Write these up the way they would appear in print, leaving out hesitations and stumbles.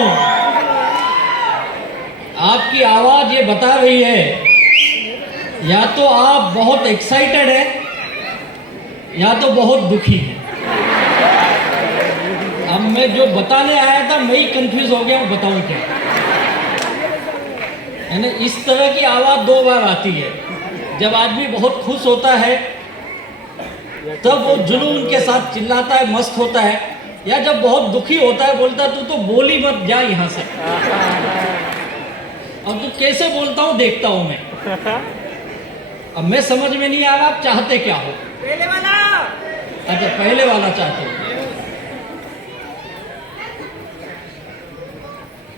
हूं, आपकी आवाज ये बता रही है या तो आप बहुत एक्साइटेड है या तो बहुत दुखी है। अब मैं जो बताने आया था मैं ही कंफ्यूज हो गया हूं, बताऊं क्या। यानी इस तरह की आवाज दो बार आती है, जब आदमी बहुत खुश होता है तब वो जुनून के साथ चिल्लाता है, मस्त होता है, या जब बहुत दुखी होता है बोलता है तू तो बोली मत जा यहां से, अब तू कैसे बोलता हूं देखता हूं मैं। अब मैं समझ में नहीं आ रहा आप चाहते क्या हो। पहले वाला। अच्छा, पहले वाला चाहते हो।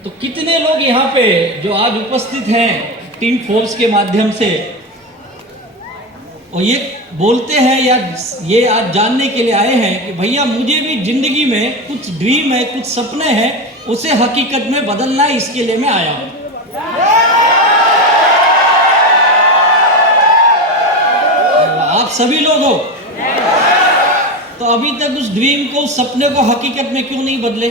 तो कितने लोग यहाँ पे जो आज उपस्थित हैं टीम फोर्स के माध्यम से, और ये बोलते हैं या ये आज जानने के लिए आए हैं कि भैया मुझे भी जिंदगी में कुछ ड्रीम है, कुछ सपने हैं, उसे हकीकत में बदलना है, इसके लिए मैं आया हूं। आप सभी लोग हो, तो अभी तक उस ड्रीम को, उस सपने को हकीकत में क्यों नहीं बदले?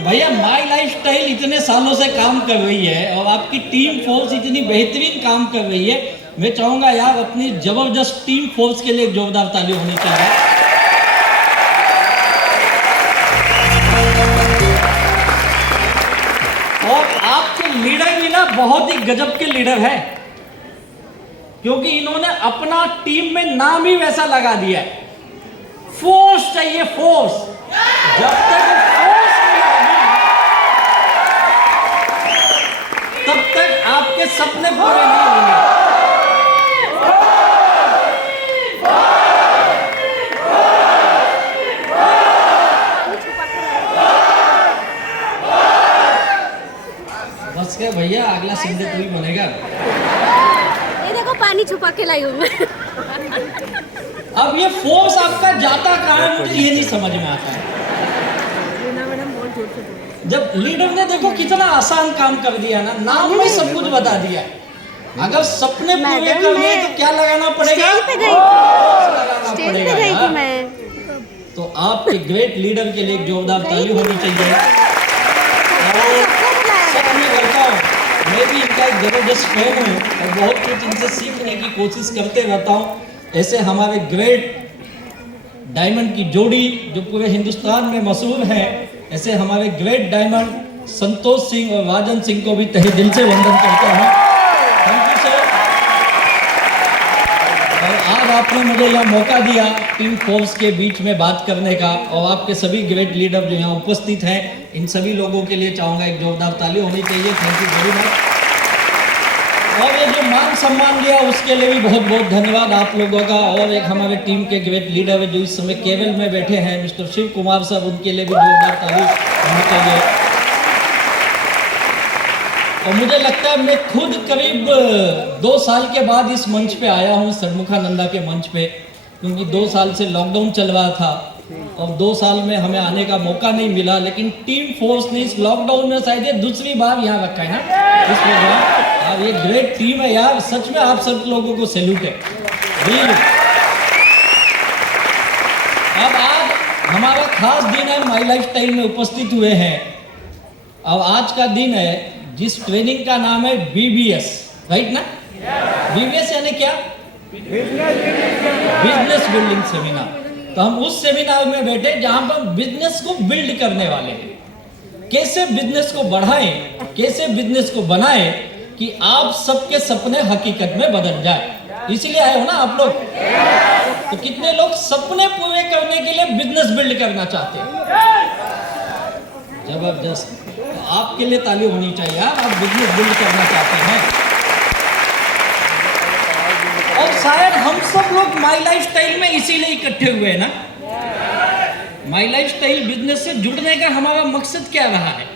भैया माई लाइफ स्टाइल इतने सालों से काम कर रही है और आपकी टीम फोर्स इतनी बेहतरीन काम कर रही है, मैं चाहूंगा यार अपनी जबरदस्त टीम फोर्स के लिए एक जोरदार ताली होनी चाहिए। और आपके लीडर भी ना बहुत ही गजब के लीडर है, क्योंकि इन्होंने अपना टीम में नाम ही वैसा लगा दिया है, फोर्स चाहिए फोर्स। जब तक फोर्स नहीं होगी तब तक आपके सपने पूरे नहीं होंगे। बस क्या भैया, अगला सिंधे तो ही बनेगा। ये देखो पानी छुपा के लाई हूँ मैं। अब ये फोर्स आपका जाता कहाँ है मुझे ये नहीं समझ में आता है। जब लीडर ने देखो कितना आसान काम कर दिया ना, नाम में सब कुछ बता दिया। अगर सपने पूरे करने तो क्या लगाना पड़ेगा? स्टेज पे गई थी मैं। तो आपके ग्रेट लीडर के लिए एक जोरदार ताली होनी चाहिए। सच में करता हूँ, मैं भी इनका एक जबरदस्त फैन हूँ और बहुत कुछ इनसे सीखने की कोशिश करते रहता हूँ। ऐसे हमारे ग्रेट डायमंड की जोड़ी जो पूरे हिंदुस्तान में मशहूर है, ऐसे हमारे ग्रेट डायमंड संतोष सिंह और राजन सिंह को भी तहे दिल से वंदन करता हूँ। Thank you sir. और आज आपने मुझे यह मौका दिया टीम फोर्स के बीच में बात करने का, और आपके सभी ग्रेट लीडर जो यहाँ उपस्थित हैं, इन सभी लोगों के लिए चाहूँगा एक जोरदार ताली होनी चाहिए। Thank you very much. और ये जो मान सम्मान दिया उसके लिए भी बहुत बहुत धन्यवाद आप लोगों का। और एक हमारे टीम के ग्रेट लीडर जो इस समय केवल में बैठे हैं, मिस्टर शिव कुमार साहब, उनके लिए भी जोरदार ताली होनी चाहिए। और मुझे लगता है मैं खुद करीब 2 साल के बाद इस मंच पे आया हूँ, षणमुखानंदा के मंच पे, क्योंकि 2 साल से लॉकडाउन चल रहा था और 2 साल में हमें आने का मौका नहीं मिला। लेकिन टीम फोर्स ने इस लॉकडाउन में शायद ये दूसरी बार यहाँ रखा है ना इस प्रोग्राम। अब ये ग्रेट टीम है यार, सच में आप सब लोगों को सैल्यूट है। अब आज हमारा खास दिन है, माई लाइफ स्टाइल में उपस्थित हुए हैं। अब आज का दिन है जिस ट्रेनिंग का नाम है BBS, राइट ना? BBS यानी क्या? Business building seminar. तो हम उस सेमिनार में बैठे जहां पर बिजनेस को बिल्ड करने वाले हैं, कैसे बिजनेस को बढ़ाएं, कैसे बिजनेस को बनाएं कि आप सबके सपने हकीकत में बदल जाए। इसीलिए आए हो ना आप लोग। तो कितने लोग सपने पूरे करने के लिए बिजनेस बिल्ड करना चाहते हैं? जबरदस्त। तो आपके लिए ताली होनी चाहिए यार, आप बिजनेस बिल्ड करना चाहते हैं। और शायद हम सब लोग माई लाइफ स्टाइल में इसीलिए इकट्ठे हुए हैं ना। माई लाइफ स्टाइल बिजनेस से जुड़ने का हमारा मकसद क्या रहा है?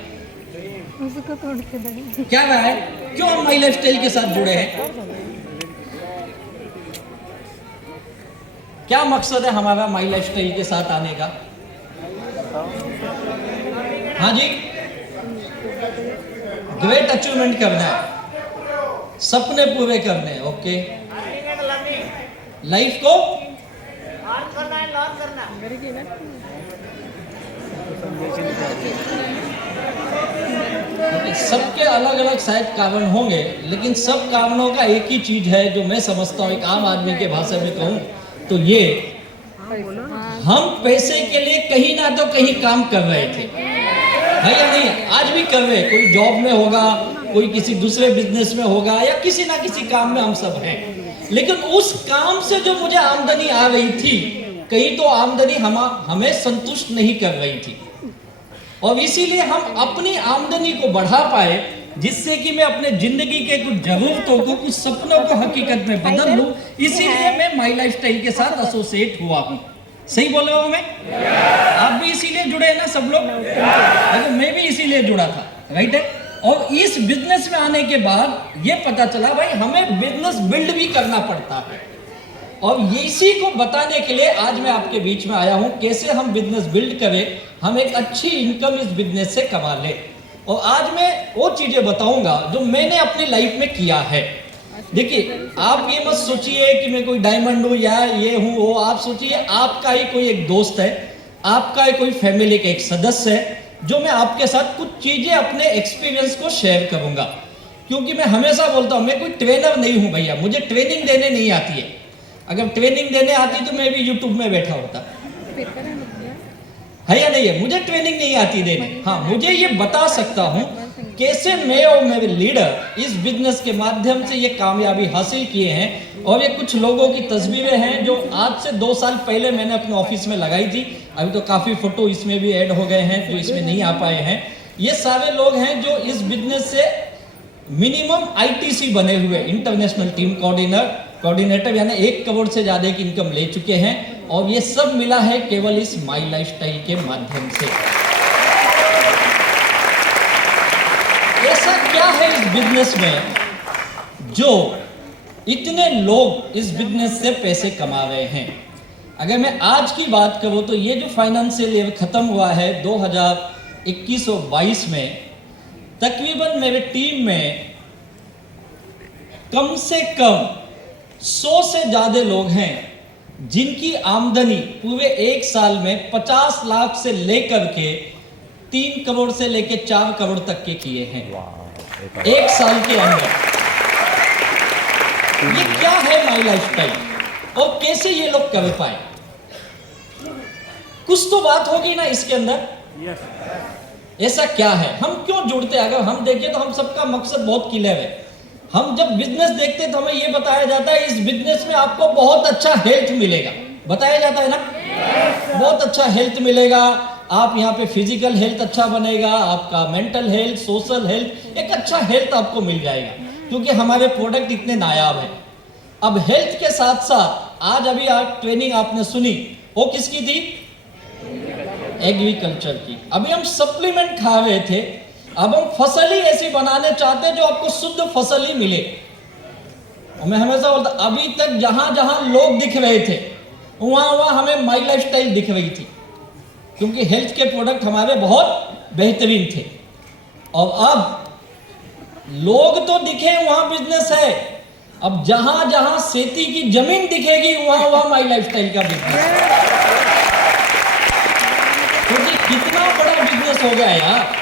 क्या रहा है? क्यों हम माई लाइफ स्टाइल के साथ जुड़े हैं? क्या मकसद है हमारा माई लाइफ स्टाइल के साथ आने का? हाँ जी, ग्रेट अचीवमेंट करना है, सपने पूरे करने हैं। ओके, लाइफ को सबके अलग अलग शायद कारण होंगे, लेकिन सब कारणों का एक ही चीज है जो मैं समझता हूँ, एक आम आदमी के भाषा में कहूँ तो ये, हम पैसे के लिए कहीं ना तो कहीं काम कर रहे थे, है या नहीं? आज भी कर रहे, कोई जॉब में होगा, कोई किसी दूसरे बिजनेस में होगा, या किसी ना किसी काम में हम सब हैं। लेकिन उस काम से जो मुझे आमदनी आ रही थी, कहीं तो आमदनी हमें संतुष्ट नहीं कर रही थी, और इसीलिए हम अपनी आमदनी को बढ़ा पाए, जिससे कि मैं अपने जिंदगी के कुछ जरूरतों को, कुछ सपनों को हकीकत में बदल लूं। इसीलिए मैं माई लाइफस्टाइल के साथ एसोसिएट हुआ हूं। सही बोल रहा हूं मैं? आप भी इसीलिए जुड़े ना सब लोग? अगर मैं भी इसीलिए जुड़ा था, राइट है। और इस बिजनेस में आने के बाद ये पता चला भाई हमें बिजनेस बिल्ड भी करना पड़ता है, और इसी को बताने के लिए आज मैं आपके बीच में आया हूं, कैसे हम बिजनेस बिल्ड करें, हम एक अच्छी इनकम इस बिजनेस से कमा लें। और आज मैं वो चीजें बताऊंगा जो मैंने अपनी लाइफ में किया है। देखिए, आप ये मत सोचिए कि मैं कोई डायमंड हूं या ये हूं वो, आप सोचिए आपका ही कोई एक दोस्त है, आपका ही कोई फैमिली का एक सदस्य है, जो मैं आपके साथ कुछ चीजें अपने एक्सपीरियंस को शेयर करूंगा। क्योंकि मैं हमेशा बोलता हूं, मैं कोई ट्रेनर नहीं हूं भैया, मुझे ट्रेनिंग देने नहीं आती है। अगर ट्रेनिंग देने आती तो मैं भी यूट्यूब में बैठा होता, है या नहीं है? मुझे ट्रेनिंग नहीं आती देने। हाँ, मुझे ये बता सकता हूँ कैसे मैं और मेरे लीडर इस बिजनेस के माध्यम से ये कामयाबी हासिल किए हैं। और ये कुछ लोगों की तस्वीरें हैं जो आज से 2 साल पहले मैंने अपने ऑफिस में लगाई थी। अभी तो काफी फोटो इसमें भी ऐड हो गए हैं जो इसमें नहीं आ पाए हैं। ये सारे लोग हैं जो इस बिजनेस से मिनिमम ITC बने हुए, इंटरनेशनल टीम कोऑर्डिनेटर, यानी 1 करोड़ से ज्यादा की इनकम ले चुके हैं। और ये सब मिला है केवल इस माई लाइफस्टाइल के माध्यम से। ऐसा क्या है इस बिजनेस में जो इतने लोग इस बिजनेस से पैसे कमा रहे हैं? अगर मैं आज की बात करूं तो ये जो फाइनेंशियल ईयर खत्म हुआ है 2021 और 22 में, तकरीबन मेरे टीम में कम से कम 100 से ज्यादा लोग हैं जिनकी आमदनी पूरे 1 साल में 50 लाख से लेकर के 3 करोड़ से लेकर 4 करोड़ तक के किए हैं 1 साल के अंदर। ये क्या है माई लाइफस्टाइल और कैसे ये लोग कर पाए? कुछ तो बात होगी ना इसके अंदर। ऐसा क्या है, हम क्यों जुड़ते हैं? अगर हम देखें तो हम सबका मकसद बहुत क्लियर है। हम जब बिजनेस देखते हैं तो हमें यह बताया जाता है इस बिजनेस में आपको बहुत अच्छा हेल्थ मिलेगा, बताया जाता है ना, बहुत अच्छा हेल्थ मिलेगा, आप यहाँ पे फिजिकल हेल्थ अच्छा बनेगा, आपका मेंटल हेल्थ, सोशल हेल्थ, एक अच्छा हेल्थ आपको मिल जाएगा क्योंकि हमारे प्रोडक्ट इतने नायाब हैं। अब हेल्थ के साथ साथ आज अभी आप ट्रेनिंग आपने सुनी, वो किसकी थी? एग्रीकल्चर की। अभी हम सप्लीमेंट खा रहे थे, अब हम फसल ही ऐसी बनाने चाहते हैं जो आपको शुद्ध फसल ही मिले। और मैं हमेशा बोलता, अभी तक जहां जहां लोग दिख रहे थे वहां वहां हमें माई लाइफस्टाइल दिख रही थी क्योंकि हेल्थ के प्रोडक्ट हमारे बहुत बेहतरीन थे। और अब लोग तो दिखे वहां बिजनेस है, अब जहां जहां खेती की जमीन दिखेगी वहां वहां माई लाइफस्टाइल का बिजनेस। क्योंकि कितना बड़ा बिजनेस हो गया यार।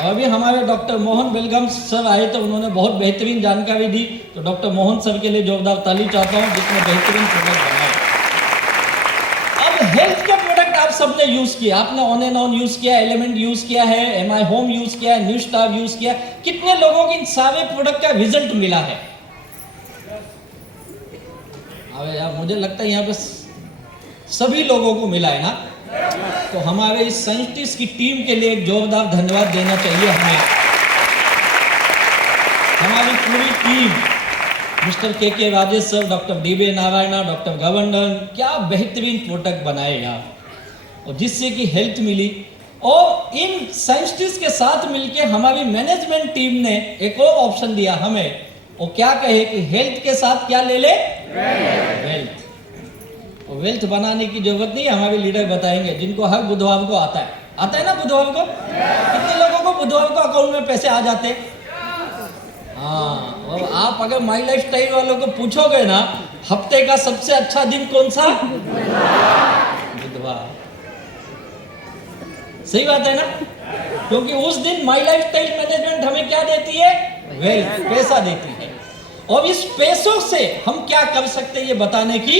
अभी हमारे डॉक्टर मोहन बेलगाम सर आए तो उन्होंने बहुत बेहतरीन जानकारी दी, तो डॉक्टर मोहन सर के लिए जोरदार ताली चाहता हूं जिसने बेहतरीन प्रोडक्ट बनाए। अब हेल्थ के प्रोडक्ट आप सबने यूज किया, आपने ऑन एंड ऑन यूज किया, एलिमेंट यूज किया है, MI होम यूज किया है, न्यू स्टार यूज किया। कितने लोगों को इन सारे प्रोडक्ट का रिजल्ट मिला है? अब यार मुझे लगता है यहाँ पे सभी लोगों को मिला है ना। तो हमारे इस साइंटिस्ट की टीम के लिए एक जोरदार धन्यवाद देना चाहिए हमें। हमारी पूरी टीम, मिस्टर के Rajesh sir, doctor DB Narayana, doctor governor, क्या बेहतरीन प्रोडक्ट बनाए यार, और जिससे कि हेल्थ मिली। और इन साइंटिस्ट के साथ मिलके हमारी मैनेजमेंट टीम ने एक और ऑप्शन दिया हमें, वो क्या कहे कि हेल्थ के साथ क्या ले ले? वेल्थ। वेल्थ बनाने की जरूरत नहीं, हमारे लीडर बताएंगे, जिनको हर बुधवार को आता है ना बुधवार को। कितने लोगों को बुधवार को अकाउंट में पैसे आ जाते? हाँ। और आप अगर माई लाइफस्टाइल वालों को पूछोगे ना हफ्ते का सबसे अच्छा दिन कौन सा? बुधवार। सही बात है ना? क्योंकि उस दिन माई लाइफ स्टाइल मैनेजमेंट हमें क्या देती है? वेल्थ, पैसा देती है। और इस पैसों से हम क्या कर सकते हैं ये बताने की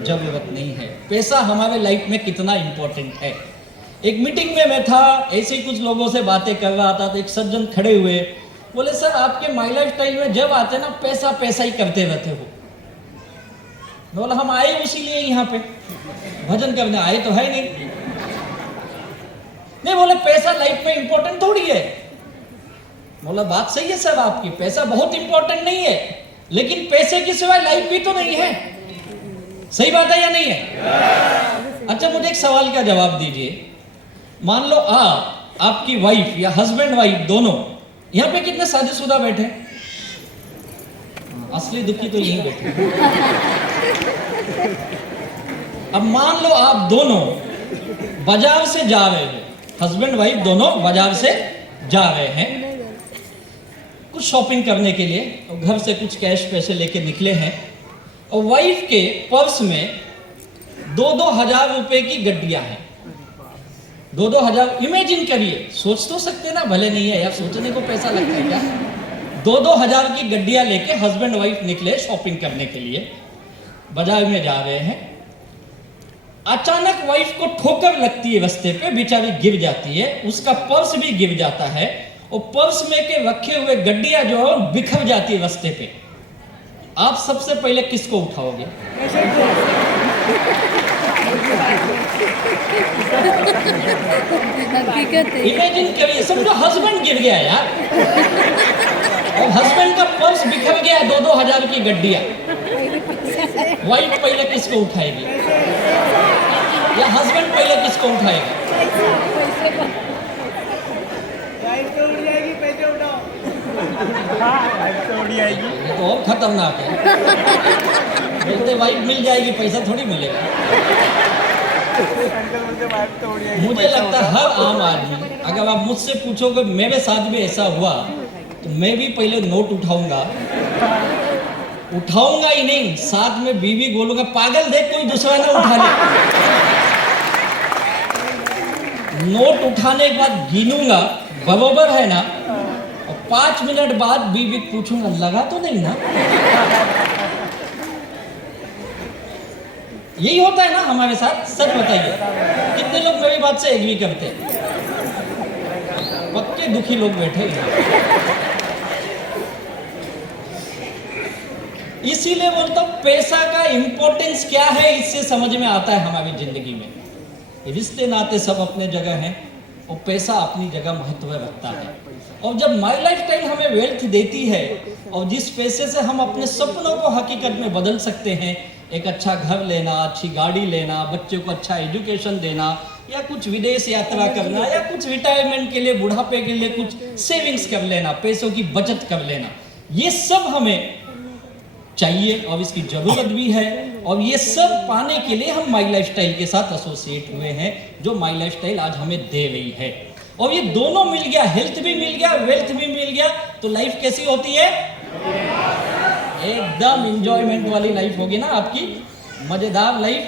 जरूरत नहीं है। पैसा हमारे लाइफ में कितना इंपॉर्टेंट है। एक मीटिंग में मैं था, ऐसे ही कुछ लोगों से बातें कर रहा था, तो एक सज्जन खड़े हुए, बोले सर आपके माई लाइफ स्टाइल में जब आते ना पैसा पैसा ही करते रहते हो। बोला हम आए उसी लिए यहाँ पे भजन करने आए तो है नहीं। नहीं बोले पैसा लाइफ में इंपॉर्टेंट थोड़ी है। बोला बात सही है सर आपकी, पैसा बहुत इंपॉर्टेंट नहीं है, लेकिन पैसे की सिवाय लाइफ भी तो नहीं है। सही बात है या नहीं है? अच्छा मुझे एक सवाल का जवाब दीजिए। मान लो आपकी वाइफ या हस्बैंड वाइफ दोनों, यहाँ पे कितने शादीशुदा बैठे? असली दुखी तो यहीं बैठे। अब मान लो आप दोनों बाजार से जा रहे हैं, हस्बैंड वाइफ दोनों बाजार से जा रहे हैं कुछ शॉपिंग करने के लिए, और घर से कुछ कैश पैसे लेके निकले हैं, और वाइफ के पर्स में 2-2 हजार रुपए की गड्डियां हैं। 2-2 हजार, इमेजिन करिए, सोच तो सकते ना, भले नहीं है यार, सोचने को पैसा लगता है क्या? 2-2 हजार की गड्डियां लेके हस्बैंड वाइफ निकले शॉपिंग करने के लिए, बाजार में जा रहे हैं। अचानक वाइफ को ठोकर लगती है रास्ते पे, बेचारी गिर जाती है, उसका पर्स भी गिर जाता है, और पर्स में के रखे हुए गड्डियां जो है बिखर जाती है रास्ते पे। आप सबसे पहले किसको उठाओगे? इमेजिन करिए, समझो हस्बैंड गिर गया यार, और हस्बैंड का पर्स बिखर गया, 2-2 हजार की गड्डियां। वाइफ पहले किसको उठाएगी? या हस्बैंड पहले किसको उठाएगा? वाइफ तो उड़ जाएगी, पैसे उठाओ। वाइफ तो उड़ जाएगी। ये तो और खतरनाक है। बोलते वाइफ मिल जाएगी, पैसा थोड़ी मिलेगा। अंकल मुझे वाइफ तो उड़ जाएगी। मुझे लगता है हर आम आदमी, अगर आप मुझसे पूछोगे मेरे साथ भी ऐसा हुआ, तो मैं भी पहले नोट उठाऊंगा ही नहीं, साथ में बीवी बोलूंगा पागल देख कोई दूसरा ना उठा ले। नोट उठाने के बाद गिनूंगा बराबर है ना, और 5 मिनट बाद बीवी पूछूंगा लगा तो नहीं ना। यही होता है ना हमारे साथ, सच बताइए कितने लोग मेरी बात से एग्री करते हैं? पक्के दुखी लोग बैठे हैं। इसीलिए बोलता हूं पैसा का इंपॉर्टेंस क्या है, इससे समझ में आता है हमारी जिंदगी में। रिश्ते नाते सब अपने जगह हैं, और पैसा अपनी जगह महत्व रखता है। और जब माई लाइफ स्टाइल हमें वेल्थ देती है, और जिस पैसे से हम अपने सपनों को हकीकत में बदल सकते हैं, एक अच्छा घर लेना, अच्छी गाड़ी लेना, बच्चे को अच्छा एजुकेशन देना, या कुछ विदेश यात्रा करना, या कुछ रिटायरमेंट के लिए, बुढ़ापे के लिए कुछ सेविंग्स कर लेना, पैसों की बचत कर लेना, ये सब हमें चाहिए और इसकी जरूरत भी है। और ये सब पाने के लिए हम माई लाइफ स्टाइल के साथ एसोसिएट हुए हैं, जो माई लाइफ स्टाइल आज हमें दे रही है। और ये दोनों मिल गया, हेल्थ भी मिल गया, वेल्थ भी मिल गया, तो लाइफ कैसी होती है? एकदम एंजॉयमेंट वाली लाइफ होगी ना आपकी, मजेदार लाइफ।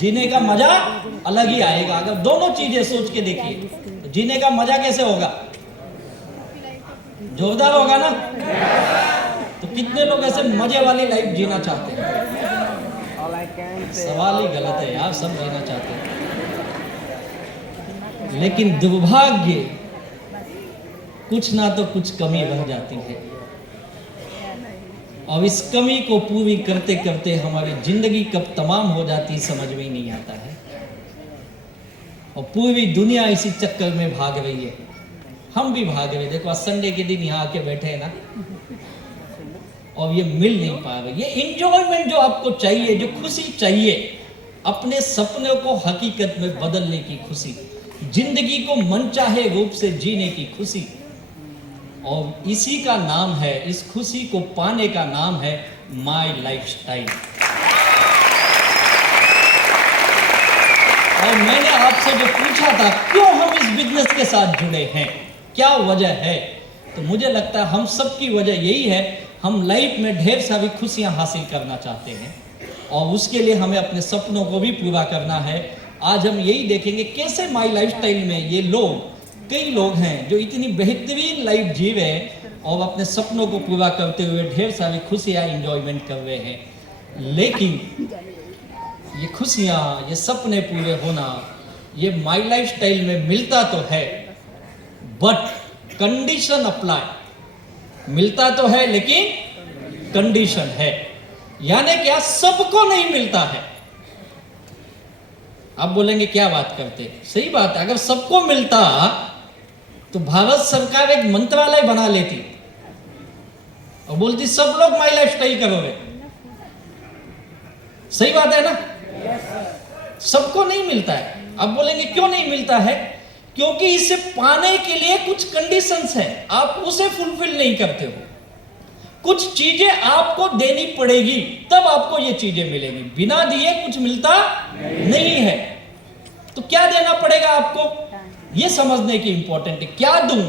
जीने का मजा अलग ही आएगा। अगर दोनों चीजें सोच के देखिए, तो जीने का मजा कैसे होगा? जोरदार होगा ना। तो कितने लोग ऐसे मजे वाली लाइफ जीना चाहते हैं? सवाल ही गलत है यार, सब जीना चाहते हैं, लेकिन दुर्भाग्य कुछ ना तो कुछ कमी रह जाती है, और इस कमी को पूरी करते करते हमारी जिंदगी कब तमाम हो जाती समझ में ही नहीं आता है। और पूरी दुनिया इसी चक्कर में भाग रही है, हम भी भाग रहे। देखो आज संडे के दिन यहाँ आके बैठे हैं ना, और ये मिल नहीं पा रहे। ये एंजॉयमेंट जो आपको चाहिए, जो खुशी चाहिए, अपने सपनों को हकीकत में बदलने की खुशी, जिंदगी को मनचाहे रूप से जीने की खुशी, और इसी का नाम है, इस खुशी को पाने का नाम है माई लाइफ स्टाइल। और मैंने आपसे जो पूछा था क्यों हम इस बिजनेस के साथ जुड़े हैं, क्या वजह है, तो मुझे लगता है हम सबकी वजह यही है, हम लाइफ में ढेर सारी खुशियां हासिल करना चाहते हैं, और उसके लिए हमें अपने सपनों को भी पूरा करना है, आज हम यही देखेंगे कैसे माई लाइफस्टाइल में ये लोग, कई लोग हैं जो इतनी बेहतरीन लाइफ जीवे और अपने सपनों को पूरा करते हुए ढेर सारी खुशियां एंजॉयमेंट कर रहे हैं, लेकिन ये खुशियां, ये सपने पूरे होना, ये माई लाइफस्टाइल में मिलता तो है, बट कंडीशन अप्लाई। मिलता तो है लेकिन कंडीशन है, यानी क्या सबको नहीं मिलता है। आप बोलेंगे क्या बात करते, सही बात है। अगर सबको मिलता तो भारत सरकार एक मंत्रालय बना लेती और बोलती सब लोग माई लाइफस्टाइल करोगे। सही बात है ना? सबको नहीं मिलता है। अब बोलेंगे क्यों नहीं मिलता है? क्योंकि इसे पाने के लिए कुछ कंडीशंस हैं, आप उसे फुलफिल नहीं करते हो। कुछ चीजें आपको देनी पड़ेगी तब आपको ये चीजें मिलेंगी, बिना दिए कुछ मिलता नहीं है। तो क्या देना पड़ेगा आपको, ये समझने की इंपॉर्टेंट है। क्या दूं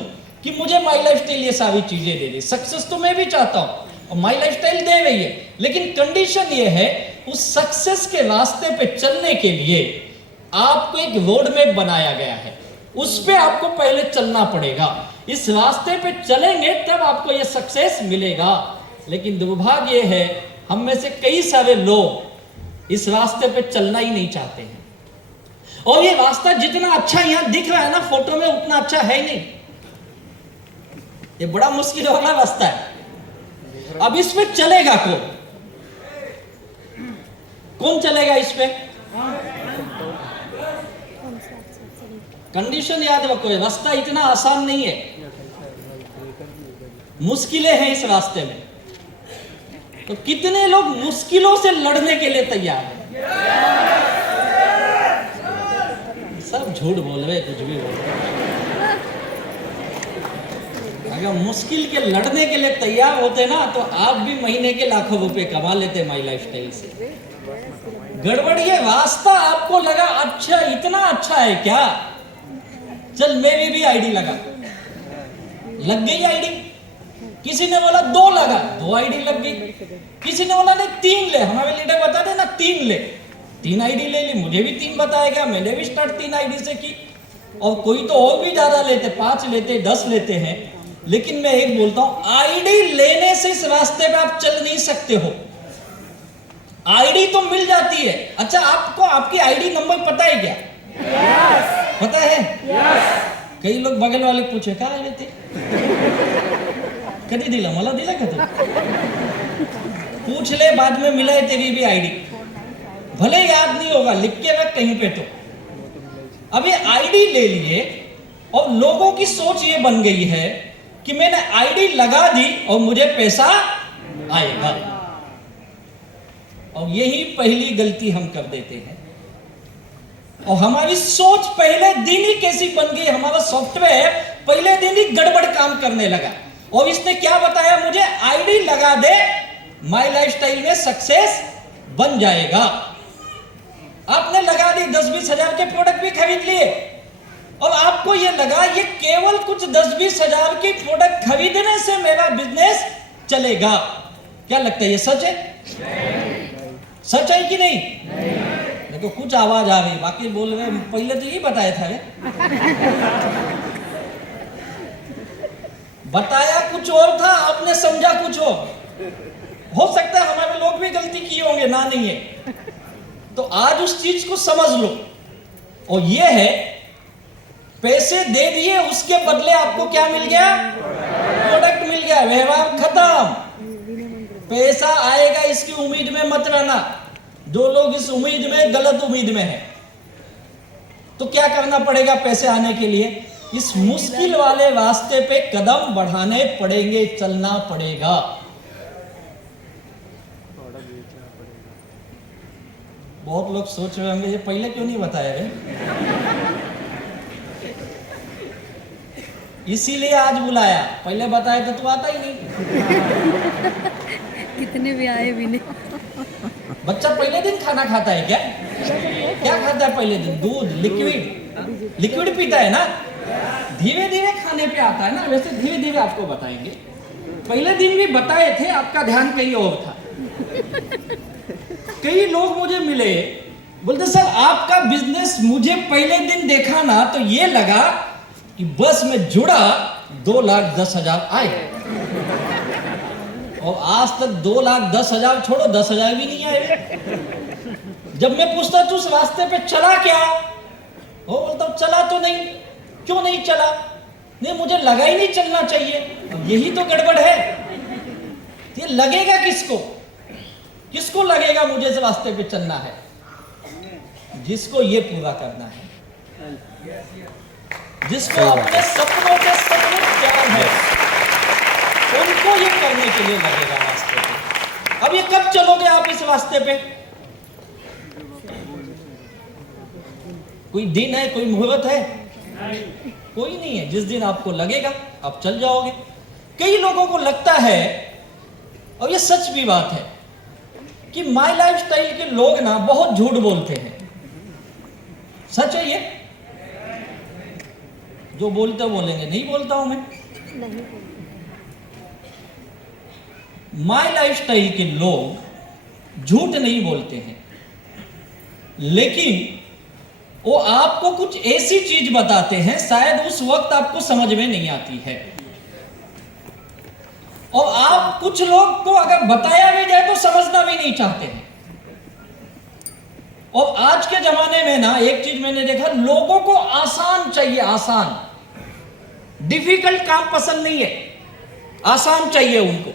कि मुझे माई लाइफस्टाइल ये सारी चीजें दे दे। सक्सेस तो मैं भी चाहता हूं और माई लाइफस्टाइल दे रही है, लेकिन कंडीशन ये है उस सक्सेस के रास्ते पे चलने के लिए आपको एक रोड मैप बनाया गया है, उस पे आपको पहले चलना पड़ेगा। इस रास्ते पे चलेंगे तब आपको ये सक्सेस मिलेगा। लेकिन दुर्भाग्य है हम में से कई सारे लोग इस रास्ते पे चलना ही नहीं चाहते हैं, और ये रास्ता जितना अच्छा यहां दिख रहा है ना फोटो में, उतना अच्छा है नहीं। ये बड़ा मुश्किल वाला रास्ता है। अब इस पे चलेगा कौन चलेगा इस पे? कंडीशन याद रखो, रास्ता इतना आसान नहीं है, मुश्किलें हैं इस रास्ते में। तो कितने लोग मुश्किलों से लड़ने के लिए तैयार हैं? सब झूठ बोल रहे, कुछ भी बोल रहे। अगर मुश्किल के लड़ने के लिए तैयार होते ना तो आप भी महीने के लाखों रुपए कमा लेते माई लाइफस्टाइल से। गड़बड़ ये रास्ता आपको लगा अच्छा, इतना अच्छा है क्या, चल मेरी भी आईडी लगा, लग गई आईडी। किसी ने बोला 2 लगा, 2 आईडी लग गई। किसी ने बोला नहीं 3 ले, हमारे लीडर बता दे ना 3 ले, 3 आईडी ले ली। मुझे भी 3 बताया गया, मैंने भी स्टार्ट 3 आईडी से की। और कोई तो और भी ज्यादा लेते, 5 लेते, 10 लेते हैं। लेकिन मैं एक बोलता हूं, आईडी लेने से इस रास्ते पे आप चल नहीं सकते हो। आईडी तो मिल जाती है। अच्छा, आपको आपकी आईडी नंबर पता है क्या? पता है? कई लोग बगल वाले पूछे काय लेते, कधी दिला, मला दिला का तू? पूछ ले, बाद में मिला है तेरी भी आईडी, भले याद नहीं होगा, लिख के रख कहीं पे। तो अब ये आईडी ले लिए और लोगों की सोच ये बन गई है कि मैंने आईडी लगा दी और मुझे पैसा आएगा। और यही पहली गलती हम कर देते हैं। और हमारी सोच पहले दिन ही कैसी बन गई, हमारा सॉफ्टवेयर पहले दिन ही गड़बड़ काम करने लगा। और इसने क्या बताया मुझे, आईडी लगा दे, माई लाइफस्टाइल में सक्सेस बन जाएगा। आपने लगा दी, 10-20 हजार के प्रोडक्ट भी खरीद लिए और आपको ये लगा ये केवल कुछ 10-20 हजार के प्रोडक्ट खरीदने से मेरा बिजनेस चलेगा। क्या लगता है ये सच है? सच है कि नहीं? देखो कुछ आवाज आ रही, बाकी बोल रहे पहले तो यही बताया था रे। बताया कुछ और था, आपने समझा कुछ और। हो सकता है हमारे लोग भी गलती किए होंगे, ना नहीं है। तो आज उस चीज को समझ लो। और ये है, पैसे दे दिए, उसके बदले आपको क्या मिल गया? प्रोडक्ट मिल गया, व्यवहार खत्म। पैसा आएगा इसकी उम्मीद में मत रहना। जो लोग इस उम्मीद में, गलत उम्मीद में है, तो क्या करना पड़ेगा पैसे आने के लिए? इस मुश्किल वाले रास्ते पे कदम बढ़ाने पड़ेंगे, चलना पड़ेगा। बहुत लोग सोच रहे होंगे ये पहले क्यों नहीं बताया है? इसीलिए आज बुलाया, पहले बताया तो तू आता ही नहीं। कितने भी आए भी नहीं। बच्चा पहले दिन खाना खाता है क्या? क्या खाता है पहले दिन? दूध, लिक्विड पीता है ना। धीरे धीरे खाने पे आता है ना। वैसे धीरे धीरे आपको बताएंगे। पहले दिन भी बताए थे, आपका ध्यान कहीं और था। कई लोग मुझे मिले बोलते सर आपका बिजनेस मुझे पहले दिन देखा ना तो ये लगा कि बस में जुड़ा 2,10,000 आए और आज तक 2,10,000 छोड़ो 10,000 भी नहीं आए। जब मैं पूछता तू उस रास्ते पे चला क्या, वो बोलता चला तो नहीं। क्यों नहीं चला? नहीं मुझे लगा ही नहीं चलना चाहिए। अब यही तो गड़बड़ है। ये लगेगा किसको? किसको लगेगा मुझे इस रास्ते पे चलना है? जिसको ये पूरा करना है, जिसको अपने सपनों के सपने प्यार है, उनको ये करने के लिए लगेगा रास्ते पे। अब ये कब चलोगे आप इस रास्ते पे? कोई दिन है, कोई मुहूर्त है? कोई नहीं है। जिस दिन आपको लगेगा आप चल जाओगे। कई लोगों को लगता है, और ये सच भी बात है, कि माय लाइफ स्टाइल के लोग ना बहुत झूठ बोलते हैं। सच है ये? जो बोलते बोलेंगे, नहीं बोलता हूं मैं। माय लाइफ स्टाइल के लोग झूठ नहीं बोलते हैं, लेकिन वो आपको कुछ ऐसी चीज बताते हैं शायद उस वक्त आपको समझ में नहीं आती है। और आप कुछ लोग को अगर बताया भी जाए तो समझना भी नहीं चाहते हैं। और आज के जमाने में ना एक चीज मैंने देखा, लोगों को आसान चाहिए, आसान। डिफिकल्ट काम पसंद नहीं है, आसान चाहिए उनको।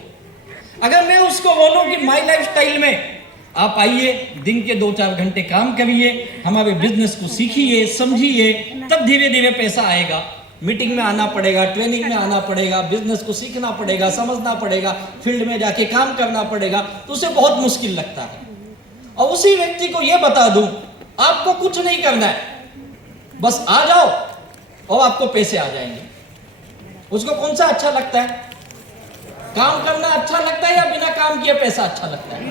अगर मैं उसको बोलूं कि माय लाइफ स्टाइल में आप आइए, दिन के 2-4 घंटे काम करिए, हमारे बिजनेस को सीखिए, समझिए, तब धीरे धीरे पैसा आएगा। मीटिंग में आना पड़ेगा, ट्रेनिंग में आना पड़ेगा, बिजनेस को सीखना पड़ेगा, समझना पड़ेगा, फील्ड में जाके काम करना पड़ेगा, तो उसे बहुत मुश्किल लगता है। और उसी व्यक्ति को यह बता दूं, आपको कुछ नहीं करना है, बस आ जाओ और आपको पैसे आ जाएंगे। उसको कौन सा अच्छा लगता है? काम करना अच्छा लगता है या बिना काम किए पैसा अच्छा लगता है?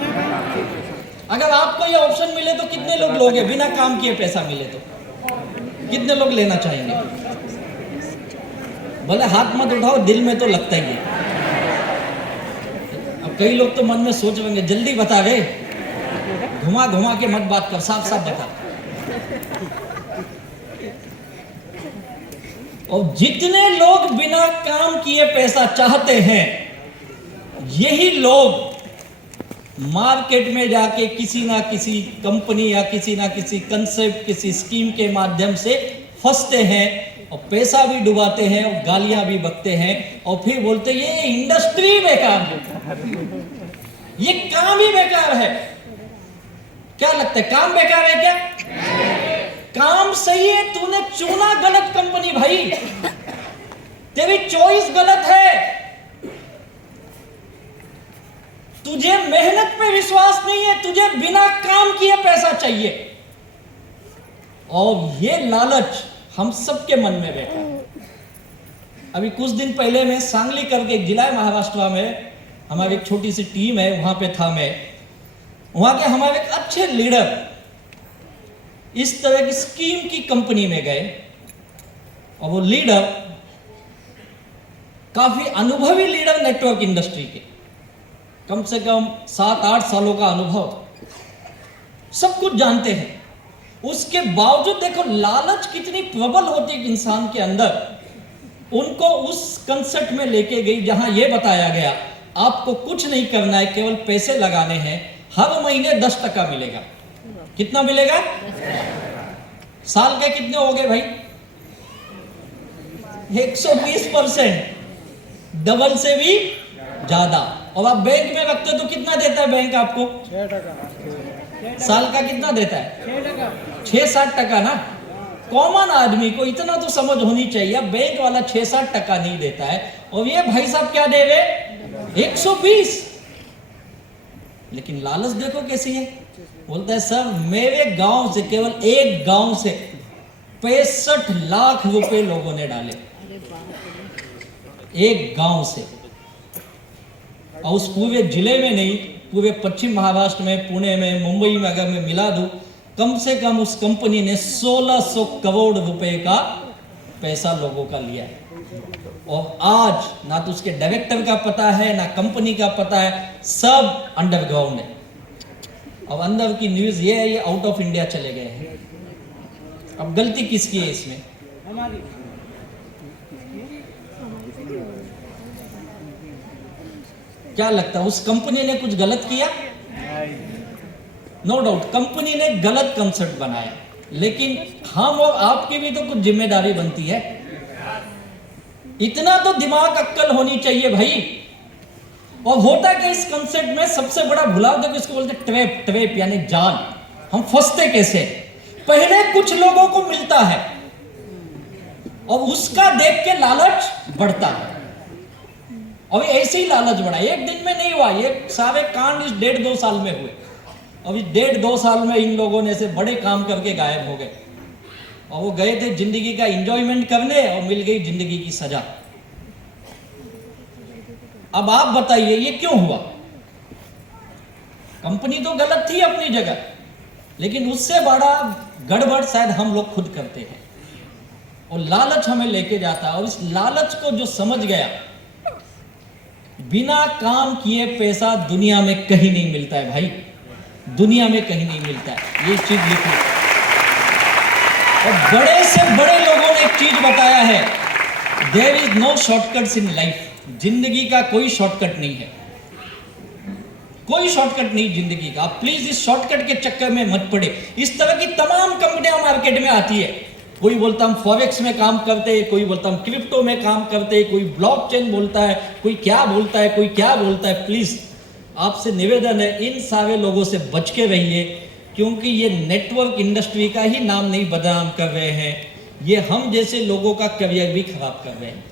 अगर आपको ये ऑप्शन मिले तो कितने लोग लोगे? बिना काम किए पैसा मिले तो कितने लोग लेना चाहेंगे? भले हाथ मत उठाओ, दिल में तो लगता ही है। अब कई लोग तो मन में सोच रहे जल्दी बता गए, घुमा घुमा के मत बात कर, साफ साफ बता। और जितने लोग बिना काम किए पैसा चाहते हैं, यही लोग मार्केट में जाके किसी ना किसी कंपनी या किसी ना किसी कंसेप्ट, किसी स्कीम के माध्यम से फंसते हैं और पैसा भी डुबाते हैं और गालियां भी बकते हैं और फिर बोलते हैं ये इंडस्ट्री बेकार है, ये काम ही बेकार है। क्या लगता है, काम बेकार है क्या? काम सही है, तूने चुना गलत कंपनी भाई, तेरी चॉइस गलत है। तुझे मेहनत पे विश्वास नहीं है, तुझे बिना काम किए पैसा चाहिए। और ये लालच हम सबके मन में बैठा है। अभी कुछ दिन पहले मैं सांगली करके एक जिला है महाराष्ट्र में, हमारी एक छोटी सी टीम है, वहां पे था मैं। वहां के हमारे एक अच्छे लीडर इस तरह की स्कीम की कंपनी में गए और वो लीडर काफी अनुभवी लीडर, नेटवर्क इंडस्ट्री के, कम से कम 7-8 सालों का अनुभव, सब कुछ जानते हैं। उसके बावजूद देखो लालच कितनी प्रबल होती है इंसान के अंदर। उनको उस कंसेप्ट में लेके गई जहां यह बताया गया आपको कुछ नहीं करना है, केवल पैसे लगाने हैं, हर महीने 10% मिलेगा। कितना मिलेगा? साल के कितने हो गए भाई? 120%, डबल से भी ज्यादा। और आप बैंक में रखते हो तो कितना देता है बैंक आपको? 6%। साल का कितना देता है? 6-7% ना। कॉमन आदमी को इतना तो समझ होनी चाहिए, बैंक वाला 6-7% नहीं देता है और ये भाई साहब क्या दे रहे? 120। लेकिन लालच देखो कैसी है। बोलता है सर मेरे गांव से, केवल एक गांव से 65 लाख रुपए लोगों ने डाले, एक गांव से। और उस पूरे जिले में नहीं, पूरे पश्चिम महाराष्ट्र में, पुणे में, मुंबई में अगर मैं मिला दूं, कम से कम उस कंपनी ने 1600 करोड़ रुपए का पैसा लोगों का लिया है। और आज ना तो उसके डायरेक्टर का पता है, ना कंपनी का पता है, सब अंडरग्राउंड है। अब अंदर की न्यूज ये है, ये आउट ऑफ इंडिया चले गए हैं। अब गलती किसकी है इसमें? हमारी क्या लगता है उस कंपनी ने कुछ गलत किया? नो डाउट कंपनी ने गलत कंसेप्ट बनाया, लेकिन हम और आपकी भी तो कुछ जिम्मेदारी बनती है। इतना तो दिमाग अक्कल होनी चाहिए भाई। और होता क्या इस कंसेप्ट में सबसे बड़ा भुलाव, देखो इसको बोलते ट्रैप, ट्रैप यानी जाल। हम फंसते कैसे? पहले कुछ लोगों को मिलता है और उसका देख के लालच बढ़ता है। अभी ऐसे ही लालच बढ़ा, एक दिन में नहीं हुआ, ये सारे कांड इस 1.5-2 साल में हुए। अभी 1.5-2 साल में इन लोगों ने से बड़े काम करके गायब हो गए, और वो गए थे जिंदगी का एंजॉयमेंट करने और मिल गई जिंदगी की सजा। अब आप बताइए ये क्यों हुआ? कंपनी तो गलत थी अपनी जगह, लेकिन उससे बड़ा गड़बड़ शायद हम लोग खुद करते हैं, और लालच हमें लेके जाता है। और इस लालच को जो समझ गया, बिना काम किए पैसा दुनिया में कहीं नहीं मिलता है भाई, दुनिया में कहीं नहीं मिलता है, ये चीज लिखो। और बड़े से बड़े लोगों ने एक चीज बताया है, there is no shortcuts in life. जिंदगी का कोई शॉर्टकट नहीं है, कोई शॉर्टकट नहीं जिंदगी का। आप प्लीज इस शॉर्टकट के चक्कर में मत पड़े। इस तरह की तमाम कंपनियां मार्केट में आती है, कोई बोलता हम फॉरेक्स में काम करते हैं, कोई बोलता हम क्रिप्टो में काम करते हैं, कोई ब्लॉकचेन बोलता है, कोई क्या बोलता है, कोई क्या बोलता है। प्लीज आपसे निवेदन है, इन सारे लोगों से बच के रहिए, क्योंकि ये नेटवर्क इंडस्ट्री का ही नाम नहीं बदनाम कर रहे हैं, ये हम जैसे लोगों का करियर भी खराब कर रहे हैं।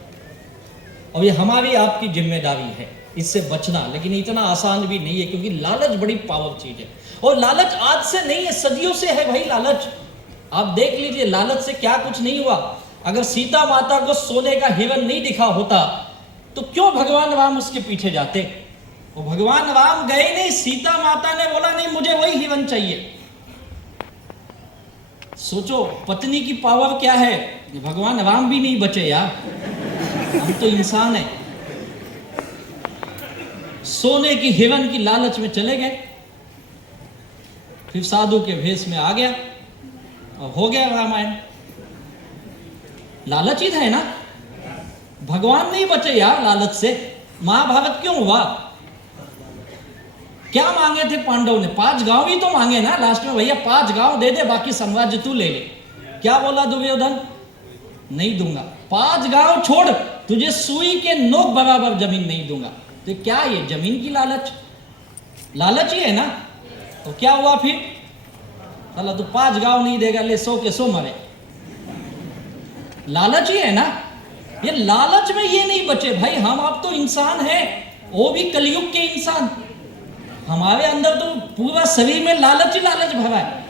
और ये हमारी आपकी जिम्मेदारी है इससे बचना, लेकिन इतना आसान भी नहीं है, क्योंकि लालच बड़ी पावर चीज है। और लालच आज से नहीं है, सदियों से है भाई लालच। आप देख लीजिए लालच से क्या कुछ नहीं हुआ। अगर सीता माता को सोने का हिरण नहीं दिखा होता तो क्यों भगवान राम उसके पीछे जाते? वो भगवान राम गए नहीं, सीता माता ने बोला नहीं मुझे वही हिरण चाहिए। सोचो पत्नी की पावर क्या है। भगवान राम भी नहीं बचे यार, हम तो इंसान हैं। सोने की हिरण की लालच में चले गए, फिर साधु के भेष में आ गया और हो गया रामायण। लालच ही है ना, भगवान नहीं बचे यार लालच से। महाभारत क्यों हुआ? क्या मांगे थे पांडव ने? 5 गांव ही तो मांगे ना लास्ट में, भैया 5 गांव दे दे, बाकी साम्राज्य तू ले ले। क्या बोला दुर्योधन? नहीं दूंगा। 5 गांव छोड़, तुझे सुई के नोक बराबर जमीन नहीं दूंगा। तो क्या ये जमीन की लालच? लालच ही है ना। तो क्या हुआ फिर? चला तो 5 गांव नहीं देगा, ले 100 के 100 मरे। लालच ही है ना। ये लालच में ये नहीं बचे भाई। हम आप तो इंसान हैं, वो भी कलयुग के इंसान। हमारे अंदर तो पूरा शरीर में लालच ही लालच भरा है,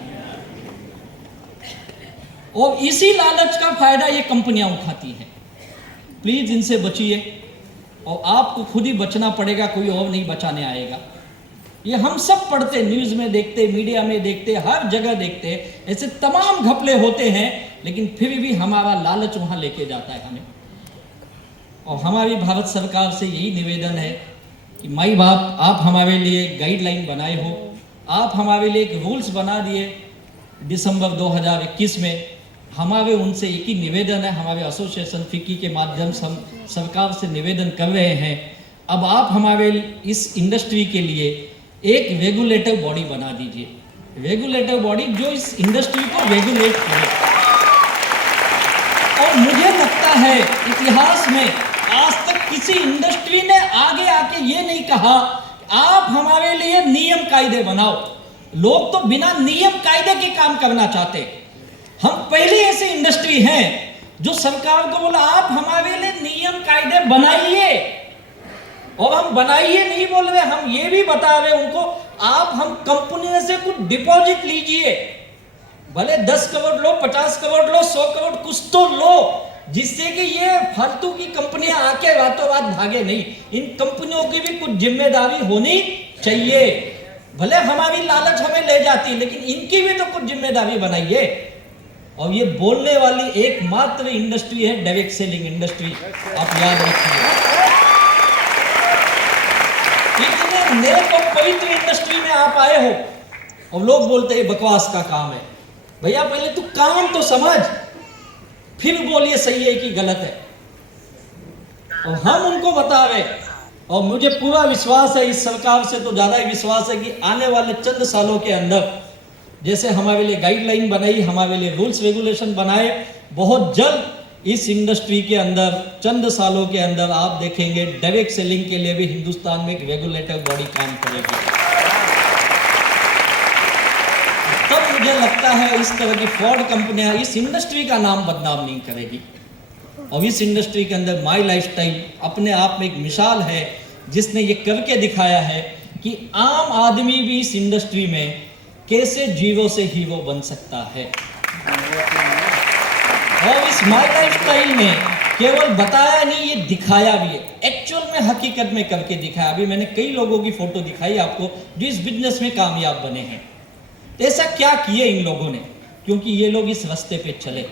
और इसी लालच का फायदा ये कंपनियां उठाती हैं। प्लीज इनसे बचिए, और आपको खुद ही बचना पड़ेगा, कोई और नहीं बचाने आएगा। ये हम सब पढ़ते, न्यूज में देखते, मीडिया में देखते, हर जगह देखते, ऐसे तमाम घपले होते हैं, लेकिन फिर भी हमारा लालच वहां लेके जाता है हमें। और हमारी भारत सरकार से यही निवेदन है कि माई बाप, आप हमारे लिए गाइडलाइन बनाए हो, आप हमारे लिए एक रूल्स बना दिए दिसंबर 2021 में। हमारे उनसे एक ही निवेदन है, हमारे एसोसिएशन फिक्की के माध्यम से हम सरकार से निवेदन कर रहे हैं, अब आप हमारे इस इंडस्ट्री के लिए एक रेगुलेटर बॉडी बना दीजिए। रेगुलेटर बॉडी जो इस इंडस्ट्री को रेगुलेट करे। और मुझे लगता है इतिहास में आज तक किसी इंडस्ट्री ने आगे आके ये नहीं कहा आप हमारे लिए नियम कायदे बनाओ। लोग तो बिना नियम कायदे के काम करना चाहते। हम पहली ऐसी इंडस्ट्री हैं जो सरकार को बोला आप हमारे लिए नियम कायदे बनाइए, और हम बनाइए नहीं बोल रहे, हम ये भी बता रहे उनको आप हम कंपनी से कुछ डिपॉजिट लीजिए, भले 10 करोड़ लो, 50 करोड़ लो, 100 करोड़ कुछ तो लो, जिससे कि ये फालतू की कंपनियां आके रातों रात भागे नहीं। इन कंपनियों की भी कुछ जिम्मेदारी होनी चाहिए। भले हमारी लालच हमें ले जाती है, लेकिन इनकी भी तो कुछ जिम्मेदारी बनाइए। और ये बोलने वाली एकमात्र इंडस्ट्री है डायरेक्ट सेलिंग इंडस्ट्री, आप याद रखिए। इतने नेक और पवित्र इंडस्ट्री में आप आए हो, और लोग बोलते हैं बकवास का काम है। भैया पहले तू काम तो समझ, फिर बोलिए सही है कि गलत है, और हम उनको बतावे। और मुझे पूरा विश्वास है, इस सरकार से तो ज़्यादा ही विश्वास है कि आने वाले चंद सालों के अंदर जैसे हमारे लिए गाइडलाइन बनाई, हमारे लिए रूल्स रेगुलेशन बनाए, बहुत जल्द इस इंडस्ट्री के अंदर चंद सालों के अंदर आप देखेंगे डायरेक्ट सेलिंग के लिए भी हिंदुस्तान में एक रेगुलेटर बॉडी काम करेगी। तब मुझे लगता है इस तरह की फ्रॉड कंपनियां इस इंडस्ट्री का नाम बदनाम नहीं करेगी। और इस इंडस्ट्री के अंदर माई लाइफस्टाइल अपने आप में एक मिसाल है, जिसने ये करके दिखाया है कि आम आदमी भी इस इंडस्ट्री में कैसे जीरो से हीरो बन सकता है। और इस माई लाइफस्टाइल ने केवल बताया नहीं, ये दिखाया भी है, एक्चुअल में हकीकत में करके दिखाया। अभी मैंने कई लोगों की फोटो दिखाई आपको जो इस बिजनेस में कामयाब बने हैं। तो ऐसा क्या किए इन लोगों ने? क्योंकि ये लोग इस रास्ते पे चले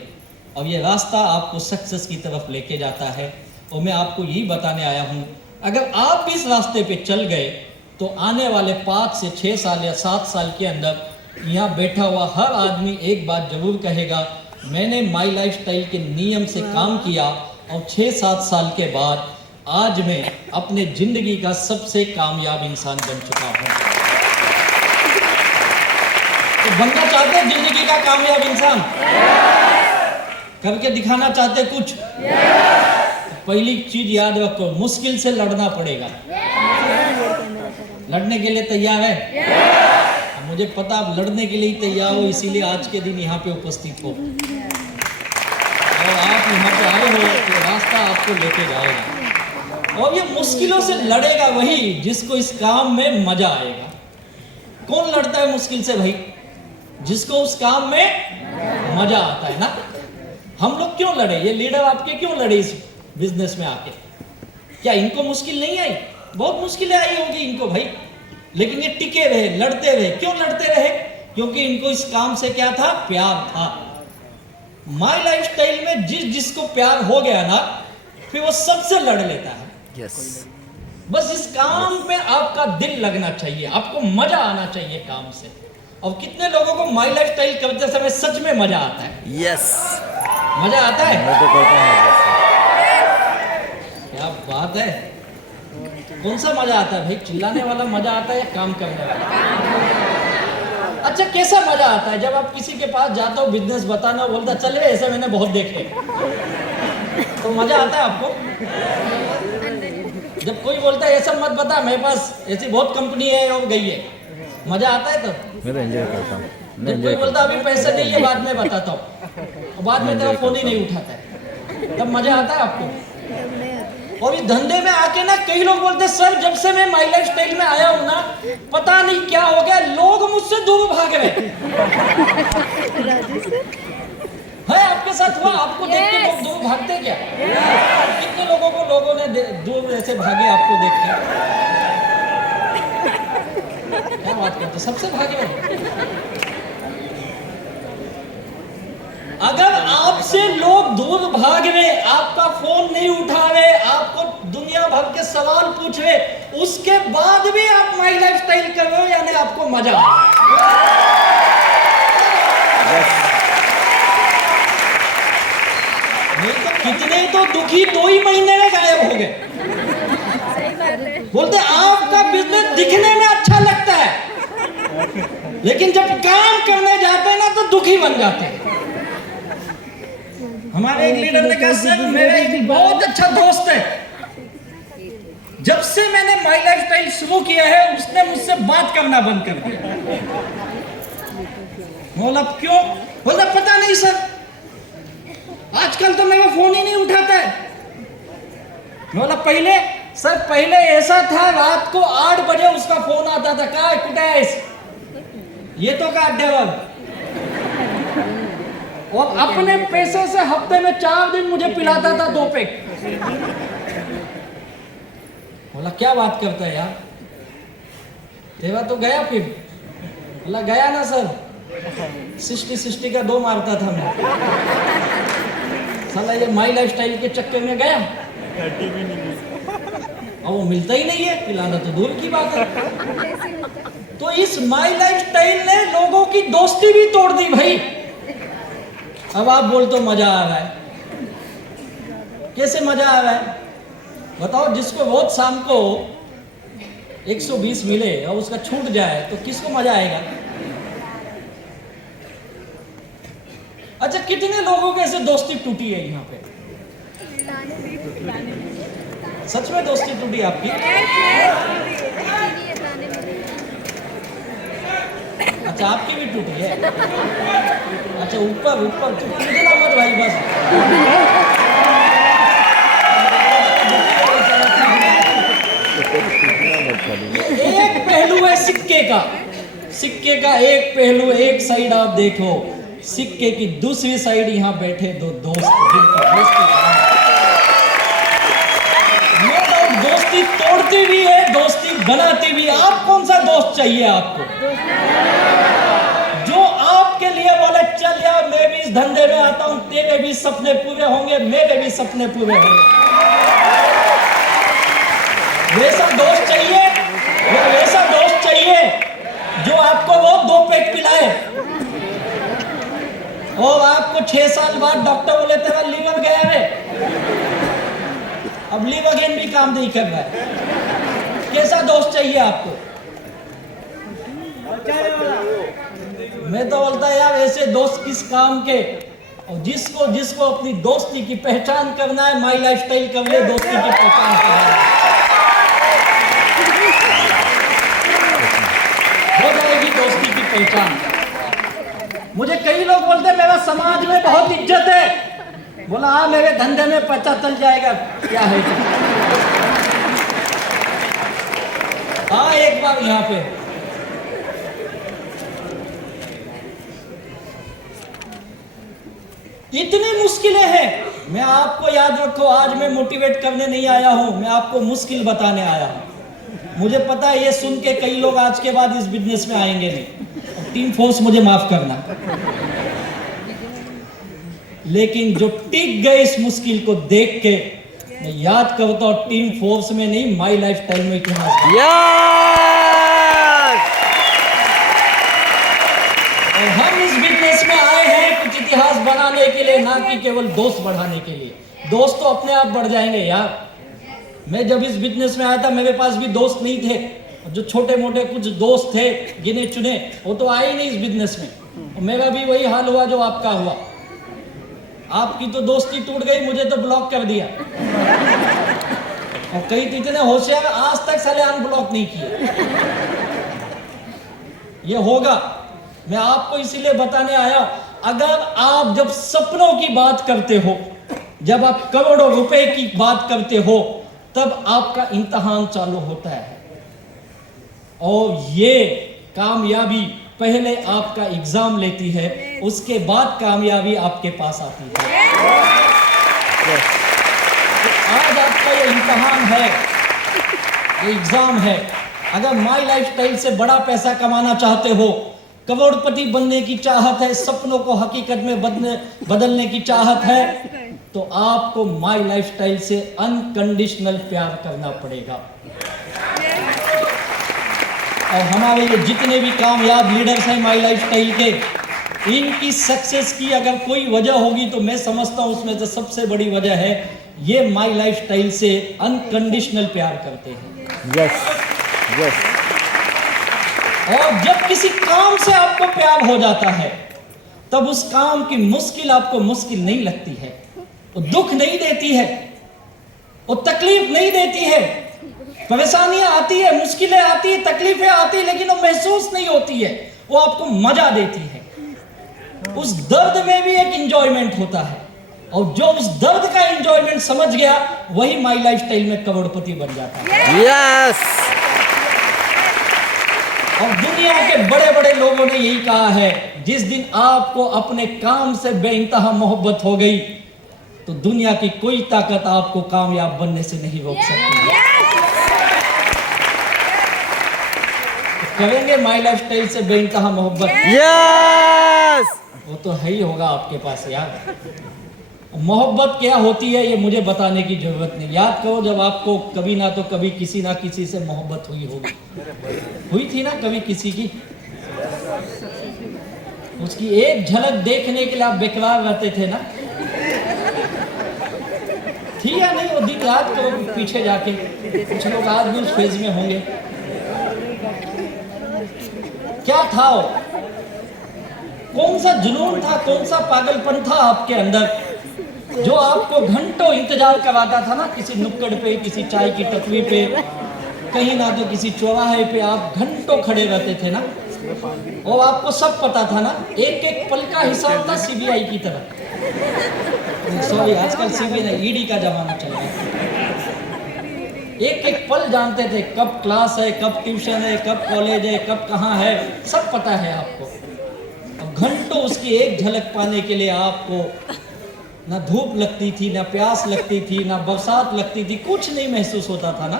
और ये रास्ता आपको सक्सेस की तरफ लेके जाता है। और मैं आपको यही बताने आया हूँ, अगर आप इस रास्ते पे चल गए तो आने वाले 5 से 6 साल या 7 साल के अंदर यहाँ बैठा हुआ हर आदमी एक बात जरूर कहेगा, मैंने माई लाइफस्टाइल के नियम से काम किया और 6-7 साल के बाद आज मैं अपने जिंदगी का सबसे कामयाब इंसान बन चुका हूँ। तो बनना चाहते हैं जिंदगी का कामयाब इंसान? करके दिखाना चाहते कुछ? पहली चीज याद रखो, मुश्किल से लड़ना पड़ेगा। लड़ने के लिए तैयार है? मुझे पता आप लड़ने के लिए ही तैयार हो, इसीलिए आज के दिन यहाँ पे उपस्थित हो और आप यहाँ पे आए हो तो रास्ता आपको लेके जाएगा। और ये मुश्किलों से लड़ेगा वही जिसको इस काम में मजा आएगा। कौन लड़ता है मुश्किल से भाई? जिसको उस काम में मजा आता है ना। हम लोग क्यों लड़े? ये लीडर आपके क्यों लड़े इस बिजनेस में आके? क्या इनको मुश्किल नहीं आई? बहुत मुश्किलें आई होगी इनको भाई, लेकिन ये टिके रहे, लड़ते रहे। क्यों लड़ते रहे? क्योंकि इनको इस काम से क्या था? प्यार था। माई लाइफस्टाइल में जिसको प्यार हो गया ना, फिर वो सबसे लड़ लेता है। यस। बस इस काम में आपका दिल लगना चाहिए, आपको मजा आना चाहिए काम से। और कितने लोगों को माई लाइफस्टाइल करते समय सच में मजा आता है? यस। मजा आता है? मैं तो करता हूँ। क्या बात है। कौन सा मजा आता है भाई? चिल्लाने वाला मजा आता है या काम करने वाला? अच्छा, कैसा मजा आता है? जब आप किसी के पास जाते हो बिजनेस बताना, बोलता चल रहे ऐसे मैंने बहुत देखे, तो मजा आता है आपको? जब कोई बोलता है ये सब मत बता, मेरे पास ऐसी बहुत कंपनी है और गई है, मजा आता है तब? मैं तो एंजॉय करता हूँ। जब कोई बोलता अभी पैसे नहीं है बाद में बताता हूँ, बाद में तेरा फोन ही नहीं उठाता है, तब मजा आता है आपको? और इस धंधे में आके ना कई लोग बोलते सर जब से मैं माई लाइफस्टाइल में आया हूँ ना, पता नहीं क्या हो गया, लोग मुझसे दूर भाग रहे। है आपके साथ हुआ? आपको देख के लोग दूर भागते क्या? कितने लोगों को लोगों ने दूर ऐसे भागे आपको देख के? क्या बात करते? सबसे भागे। अगर आपसे लोग दूर भाग रहे, आपका फोन नहीं उठा रहे, आपको दुनिया भर के सवाल पूछ रहे, उसके बाद भी आप माई लाइफस्टाइल कर रहे हो, यानी आपको मजा आ रहा है। नहीं तो कितने तो दुखी 2 ही महीने में गायब हो गए। बोलते आपका बिजनेस दिखने में अच्छा लगता है, लेकिन जब काम करने जाते हैं ना तो दुखी बन जाते हैं। हमारे एक लीडर ने कहा सर मेरा एक बहुत अच्छा दोस्त है, जब से मैंने माई लाइफस्टाइल शुरू किया है उसने मुझसे बात करना बंद कर दिया। बोला क्यों? बोला पता नहीं सर, आजकल तो मेरा फोन ही नहीं उठाता है। बोला पहले? सर पहले ऐसा था, रात को 8 बजे उसका फोन आता था, कहा कुछ ये तो का अड्डा, और अपने पैसे से हफ्ते में 4 दिन मुझे पिलाता था 2 पैक। बोला क्या बात करता है यार, तेरा तो गया फिर? बोला गया ना सर, 60 का 2 मारता था मैं, साला ये माई लाइफस्टाइल के चक्कर में गया, 30 भी नहीं और वो मिलता ही नहीं है, पिलाना तो दूर की बात है। तो इस माई लाइफ स्टाइल ने लोगों की दोस्ती भी तोड़ दी भाई। अब आप बोल तो मजा आ रहा है, कैसे मजा आ रहा है बताओ? जिसको बहुत शाम को 120 मिले और उसका छूट जाए तो किसको मजा आएगा? अच्छा, कितने लोगों के ऐसे दोस्ती टूटी है यहाँ पे? सच में दोस्ती टूटी आपकी? अच्छा, आपकी भी टूटी है। अच्छा, ऊपर ऊपर तो टूटना मत भाई बस। एक पहलू है सिक्के का, सिक्के का एक पहलू, एक साइड आप देखो, सिक्के की दूसरी साइड यहाँ बैठे दो दोस्त, दोस्ती तोड़ती भी है, दोस्ती बनाती भी है। आप कौन सा दोस्त चाहिए आपको? जो आपके लिए बोले चल यार मैं भी इस धंधे में आता हूं, तेरे भी सपने पूरे होंगे, मेरे भी सपने पूरे होंगे, वैसा दोस्त चाहिए? या वैसा दोस्त चाहिए जो आपको वो 2 पैक पिलाए और आपको 6 साल बाद डॉक्टर बोले तेरा लीवर गया है, अब लीवर अगेन भी काम नहीं कर रहा है? कैसा दोस्त चाहिए आपको? मैं तो बोलता यार ऐसे दोस्त किस काम के? और जिसको जिसको अपनी दोस्ती की पहचान करना है, माई लाइफ स्टाइल कर ले, दोस्ती की पहचान करना है, हो जाएगी दोस्ती की पहचान। मुझे कई लोग बोलते हैं मेरा समाज में बहुत इज्जत है, बोला हाँ मेरे धंधे में पता चल जाएगा क्या है। हाँ एक बार यहाँ पे इतनी मुश्किलें हैं। मैं आपको याद रखो, आज मैं मोटिवेट करने नहीं आया हूं, मैं आपको मुश्किल बताने आया हूं। मुझे पता है ये सुन के कई लोग आज के बाद इस बिजनेस में आएंगे नहीं, टीम फोर्स मुझे माफ करना, लेकिन जो टिक गए इस मुश्किल को देख के, मैं याद करता हूं टीम फोर्स में नहीं, माई लाइफ स्टाइल में इतिहास। और हम इस बिजनेस में आए हैं कुछ इतिहास बनाने के लिए, ना कि केवल दोस्त बढ़ाने के लिए। दोस्त तो अपने आप बढ़ जाएंगे यार। मैं जब इस बिजनेस में आया था मेरे पास भी दोस्त नहीं थे, जो छोटे मोटे कुछ दोस्त थे गिने चुने, वो तो आए ही नहीं इस बिजनेस में। मेरा भी वही हाल हुआ जो आपका हुआ। आपकी तो दोस्ती टूट गई, मुझे तो ब्लॉक कर दिया, और कई तो इतने होशियार आज तक साले अनब्लॉक नहीं किए। ये होगा, मैं आपको इसीलिए बताने आया। अगर आप जब सपनों की बात करते हो, जब आप करोड़ों रुपए की बात करते हो, तब आपका इम्तिहान चालू होता है, और ये कामयाबी पहले आपका एग्जाम लेती है, उसके बाद कामयाबी आपके पास आती है। तो आज आपका ये इम्तिहान है, ये एग्जाम है। अगर माई लाइफ स्टाइल से बड़ा पैसा कमाना चाहते हो, करोड़पति बनने की चाहत है, सपनों को हकीकत में बदलने की चाहत है, तो आपको माई लाइफ स्टाइल से अनकंडीशनल प्यार करना पड़ेगा। और हमारे ये जितने भी कामयाब लीडर्स हैं माई लाइफ स्टाइल के, इनकी सक्सेस की अगर कोई वजह होगी तो मैं समझता हूं उसमें से सबसे बड़ी वजह है ये माई लाइफ स्टाइल से अनकंडीशनल प्यार करते हैं। Yes yes. और जब किसी काम से आपको प्यार हो जाता है, तब उस काम की मुश्किल आपको मुश्किल नहीं लगती है, वो दुख नहीं देती है, वो तकलीफ नहीं देती है। परेशानियां आती है, मुश्किलें आती है, तकलीफें आती है, लेकिन वो महसूस नहीं होती है, वो आपको मजा देती है। उस दर्द में भी एक एंजॉयमेंट होता है, और जो उस दर्द का एंजॉयमेंट समझ गया, वही माई लाइफ स्टाइल में करोड़पति बन जाता है। यस। और दुनिया के बड़े बड़े लोगों ने यही कहा है, जिस दिन आपको अपने काम से बेइंतहा मोहब्बत हो गई, तो दुनिया की कोई ताकत आपको कामयाब बनने से नहीं रोक सकती। तो करेंगे माई लाइफ स्टाइल से बेइंतहा मोहब्बत? यस। वो तो है ही होगा आपके पास यार। मोहब्बत क्या होती है ये मुझे बताने की जरूरत नहीं। याद करो जब आपको कभी ना किसी ना किसी से मोहब्बत हुई होगी, हुई थी ना कभी किसी की, उसकी एक झलक देखने के लिए आप बेकरार रहते थे ना, थी या नहीं? वो दिन याद करो पीछे जाके, कुछ लोग आज भी उस फेज में होंगे। क्या था वो? कौन सा जुनून था, कौन सा पागलपन था आपके अंदर जो आपको घंटों इंतजार करवाता था ना, किसी नुक्कड़ पे, किसी चाय की टपरी पे, कहीं ना तो किसी चौराहे पे आप घंटों खड़े रहते थे ना, और आपको सब पता था ना, एक एक पल का हिसाब था सीबीआई की तरह। सॉरी, आजकल सीबीआई नहीं, ईडी का जमाना चल रहा है। एक एक पल जानते थे, कब क्लास है, कब ट्यूशन है, कब कॉलेज है, कब कहाँ है, सब पता है आपको। अब घंटों उसकी एक झलक पाने के लिए आपको ना धूप लगती थी, ना प्यास लगती थी, ना बरसात लगती थी, कुछ नहीं महसूस होता था ना।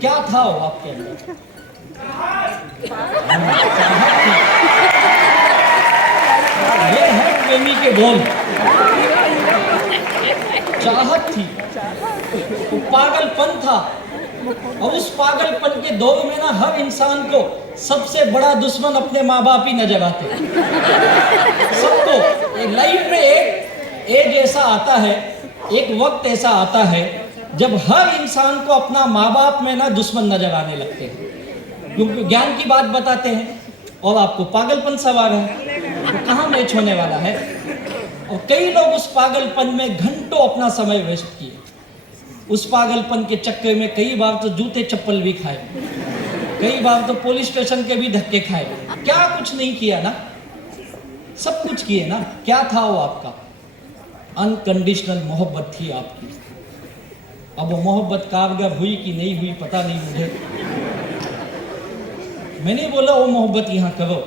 क्या था वो आपके अंदर? ये है प्रेमी के बोल, चाहत थी, वो पागलपन था। और उस पागलपन के दौर में ना हर इंसान को सबसे बड़ा दुश्मन अपने माँ बाप ही नजर आते हैं। सबको लाइफ में एक एज ऐसा आता है, एक वक्त ऐसा आता है जब हर इंसान को अपना माँ बाप में ना दुश्मन नजर आने लगते हैं, क्योंकि ज्ञान की बात बताते हैं और आपको पागलपन सवार है, तो कहाँ मैच होने वाला है। और कई लोग उस पागलपन में घंटों अपना समय वेस्ट किए। उस पागलपन के चक्कर में कई बार तो जूते चप्पल भी खाए, कई बार तो पुलिस स्टेशन के भी धक्के खाए। क्या कुछ नहीं किया ना, सब कुछ किए ना। क्या था वो आपका? अनकंडीशनल मोहब्बत थी आपकी। अब वो मोहब्बत कारगर हुई कि नहीं हुई पता नहीं मुझे, मैंने बोला वो मोहब्बत यहाँ करो,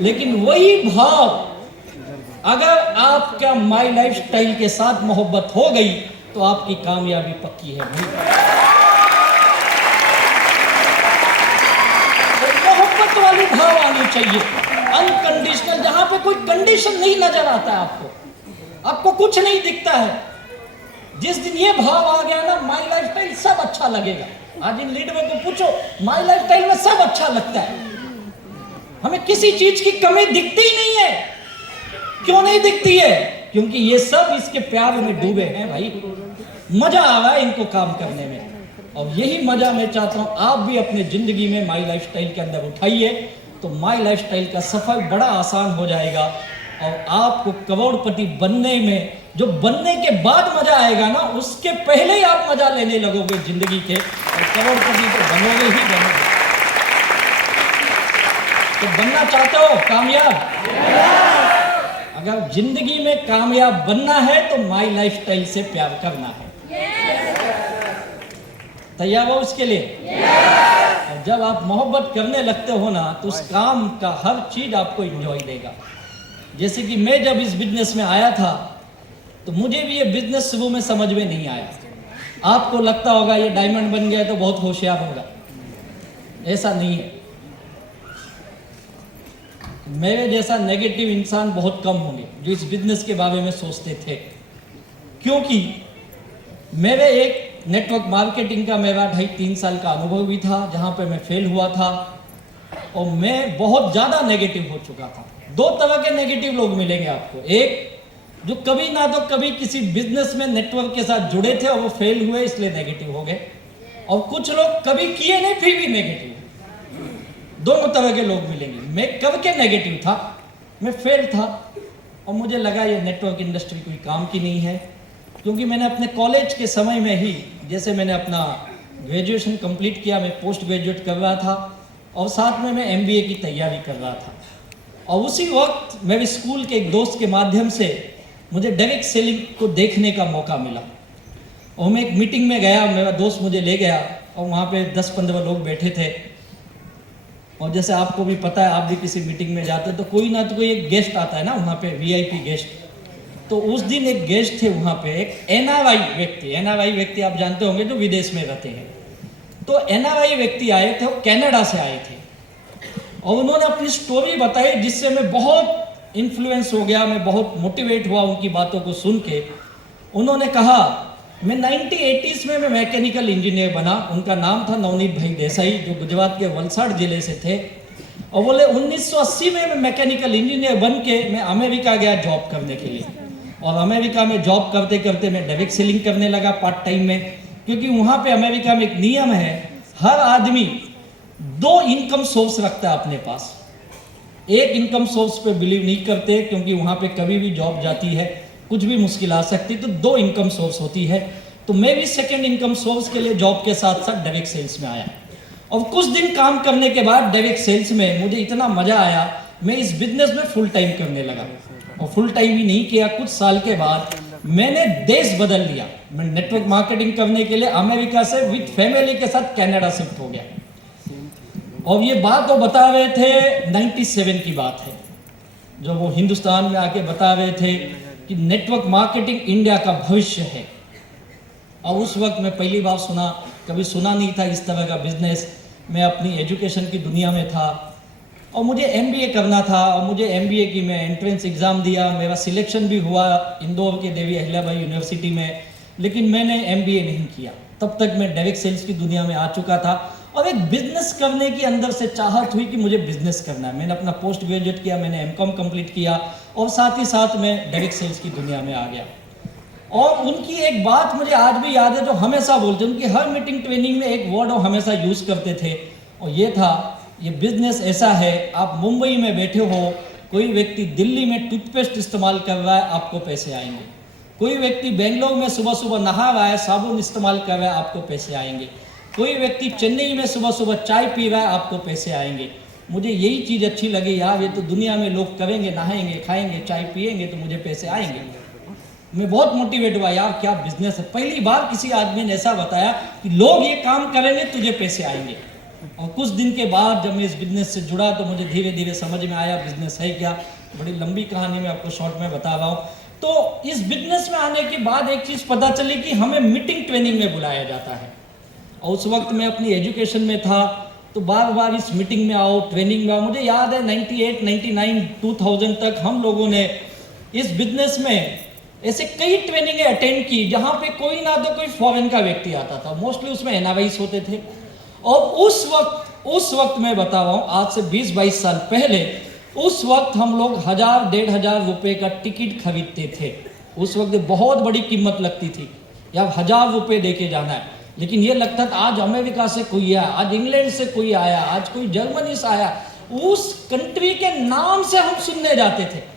लेकिन वही भाव अगर आपका माई लाइफ स्टाइल के साथ मोहब्बत हो गई तो आपकी कामयाबी पक्की है भाई। तो मोहब्बत वाली भाव आनी चाहिए, अनकंडीशनल, जहां पे कोई कंडीशन नहीं नजर आता है आपको कुछ नहीं दिखता है। जिस दिन ये भाव आ गया ना, माई लाइफ स्टाइल सब अच्छा लगेगा। आज इन लीडरों को पूछो, माई लाइफ स्टाइल में सब अच्छा लगता है, हमें किसी चीज की कमी दिखती ही नहीं है। क्यों नहीं दिखती है? क्योंकि ये सब इसके प्यार में डूबे हैं भाई। मजा आ रहा है इनको काम करने में, और यही मजा मैं चाहता हूं आप भी अपने जिंदगी में माई लाइफ स्टाइल के अंदर उठाइए, तो माई लाइफ स्टाइल का सफर बड़ा आसान हो जाएगा। और आपको करोड़पति बनने में, जो बनने के बाद मजा आएगा ना, उसके पहले ही आप मजा लेने लगोगे जिंदगी के, और करोड़पति तो बनोगे ही बनोगे। तो बनना चाहते हो कामयाब? अगर जिंदगी में कामयाब बनना है तो माई लाइफ स्टाइल से प्यार करना है। तैयार हो उसके लिए? और जब आप मोहब्बत करने लगते हो ना, तो उस काम का हर चीज आपको एंजॉय देगा। जैसे कि मैं जब इस बिजनेस में आया था, तो मुझे भी ये बिजनेस शुरू में समझ में नहीं आया। आपको लगता होगा ये डायमंड बन गया तो बहुत होशियार होगा, ऐसा नहीं है। मेरे जैसा नेगेटिव इंसान बहुत कम होंगे जो इस बिजनेस के बारे में सोचते थे, क्योंकि मेरे एक नेटवर्क मार्केटिंग का मेरा 2.5-3 साल का अनुभव भी था, जहाँ पे मैं फेल हुआ था, और मैं बहुत ज़्यादा नेगेटिव हो चुका था। 2 तरह के नेगेटिव लोग मिलेंगे आपको। एक जो कभी ना तो कभी किसी बिजनेस में नेटवर्क के साथ जुड़े थे और वो फेल हुए इसलिए नेगेटिव हो गए, और कुछ लोग कभी किए नहीं फिर भी नेगेटिव। दोनों तरह के लोग मिलेंगे। मैं कब के नेगेटिव था, मैं फेल था, और मुझे लगा ये नेटवर्क इंडस्ट्री कोई काम की नहीं है, क्योंकि मैंने अपने कॉलेज के समय में ही, जैसे मैंने अपना ग्रेजुएशन कंप्लीट किया, मैं पोस्ट ग्रेजुएट कर रहा था, और साथ में मैं MBA की तैयारी कर रहा था। और उसी वक्त मेरे स्कूल के एक दोस्त के माध्यम से मुझे डायरेक्ट सेलिंग को देखने का मौका मिला, और मैं एक मीटिंग में गया, मेरा दोस्त मुझे ले गया, और वहाँ पे 10-15 लोग बैठे थे। और जैसे आपको भी पता है, आप भी किसी मीटिंग में जाते हैं तो कोई ना तो कोई एक गेस्ट आता है ना वहाँ पे, VIP गेस्ट। तो उस दिन एक गेस्ट थे वहाँ पे, एक NRI व्यक्ति। NRI व्यक्ति आप जानते होंगे जो विदेश में रहते हैं। तो NRI व्यक्ति आए थे, वो कनाडा से आए थे, और उन्होंने अपनी स्टोरी बताई जिससे मैं बहुत इन्फ्लुएंस हो गया, मैं बहुत मोटिवेट हुआ उनकी बातों को सुन के। उन्होंने कहा, मैं 1980s में मैं मैकेनिकल इंजीनियर बना। उनका नाम था नवनीत भाई देसाई, जो गुजरात के वलसाड़ जिले से थे। और बोले 1980 में मैं मैकेनिकल इंजीनियर बन के मैं अमेरिका गया जॉब करने के लिए। और अमेरिका में जॉब करते करते मैं डायरेक्ट सेलिंग करने लगा पार्ट टाइम में, क्योंकि वहाँ पे अमेरिका में एक नियम है, हर आदमी 2 इनकम सोर्स रखता है अपने पास। एक इनकम सोर्स पे बिलीव नहीं करते, क्योंकि वहाँ पे कभी भी जॉब जाती है, कुछ भी मुश्किल आ सकती, तो 2 इनकम सोर्स होती है। तो मैं भी सेकंड इनकम सोर्स के लिए जॉब के साथ साथ डायरेक्ट सेल्स में आया। और कुछ दिन काम करने के बाद डायरेक्ट सेल्स में मुझे इतना मजा आया, मैं इस बिजनेस में फुल टाइम करने लगा। और फुल टाइम ही नहीं किया, कुछ साल के बाद मैंने देश बदल लिया। मैं नेटवर्क मार्केटिंग करने के लिए अमेरिका से विद फैमिली के साथ कनाडा शिफ्ट हो गया। और ये बात वो बता रहे थे 97 की बात है, जो वो हिंदुस्तान में आके बता रहे थे कि नेटवर्क मार्केटिंग इंडिया का भविष्य है। और उस वक्त मैं पहली बार सुना, कभी सुना नहीं था इस तरह का बिजनेस। मैं अपनी एजुकेशन की दुनिया में था और मुझे एमबीए करना था। और मुझे एमबीए की मैं एंट्रेंस एग्ज़ाम दिया, मेरा सिलेक्शन भी हुआ इंदौर के देवी अहिल्याबाई यूनिवर्सिटी में, लेकिन मैंने एमबीए नहीं किया। तब तक मैं डायरेक्ट सेल्स की दुनिया में आ चुका था और एक बिजनेस करने की अंदर से चाहत हुई कि मुझे बिजनेस करना है। मैंने अपना पोस्ट ग्रेजुएट किया, मैंने एमकॉम कंप्लीट किया और साथ ही साथ मैं डायरेक्ट सेल्स की दुनिया में आ गया। और उनकी एक बात मुझे आज भी याद है, जो हमेशा बोलते, उनकी हर मीटिंग ट्रेनिंग में एक वर्ड वो हमेशा यूज़ करते थे, और ये था, ये बिजनेस ऐसा है, आप मुंबई में बैठे हो, कोई व्यक्ति दिल्ली में टूथपेस्ट इस्तेमाल कर रहा है, आपको पैसे आएंगे। कोई व्यक्ति बेंगलोर में सुबह सुबह नहा रहा है, साबुन इस्तेमाल कर रहा है, आपको पैसे आएंगे। कोई व्यक्ति चेन्नई में सुबह सुबह चाय पी रहा है, आपको पैसे आएंगे। मुझे यही चीज़ अच्छी लगी, यार ये तो दुनिया में लोग करेंगे, नहाएंगे, खाएंगे, चाय पिएंगे, तो मुझे पैसे आएंगे। मैं बहुत मोटिवेट हुआ, यार क्या बिजनेस है। पहली बार किसी आदमी ने ऐसा बताया कि लोग ये काम करेंगे, तुझे पैसे आएंगे। और कुछ दिन के बाद जब मैं इस बिजनेस से जुड़ा तो मुझे धीरे धीरे समझ में आया बिजनेस है क्या। बड़ी लंबी कहानी मैं आपको शॉर्ट में बता रहा हूँ। तो इस बिजनेस में आने के बाद एक चीज़ पता चली कि हमें मीटिंग ट्रेनिंग में बुलाया जाता है। और उस वक्त मैं अपनी एजुकेशन में था, तो बार बार इस मीटिंग में आओ, ट्रेनिंग में आओ। मुझे याद है 98, 99, 2000 तक हम लोगों ने इस बिजनेस में ऐसे कई ट्रेनिंगें अटेंड की, जहाँ पे कोई ना तो कोई फॉरेन का व्यक्ति आता था, मोस्टली उसमें एनआरआईस होते थे। और उस वक्त मैं बता रहा हूँ, आज से 20-22 साल पहले, उस वक्त हम लोग 1000-1500 रुपये का टिकट खरीदते थे। उस वक्त बहुत बड़ी कीमत लगती थी, या 1000 रुपये दे के जाना है। लेकिन ये लगता था आज अमेरिका से कोई आया, आज इंग्लैंड से कोई आया, आज कोई जर्मनी से आया, उस कंट्री के नाम से हम सुनने जाते थे।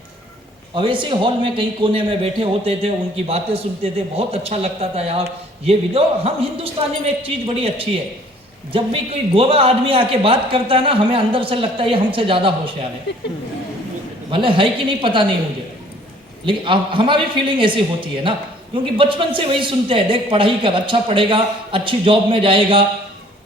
और ऐसे हॉल में कहीं कोने में बैठे होते थे, उनकी बातें सुनते थे, बहुत अच्छा लगता था यार ये वीडियो। हम हिंदुस्तानी में एक चीज़ बड़ी अच्छी है, जब भी कोई गोवा आदमी आके बात करता है ना, हमें अंदर से लगता है ये हमसे ज़्यादा होशियार है। भले है कि नहीं पता नहीं मुझे, लेकिन हमारी फीलिंग ऐसी होती है ना, क्योंकि बचपन से वही सुनते हैं, देख पढ़ाई कर, अच्छा पढ़ेगा, अच्छी जॉब में जाएगा,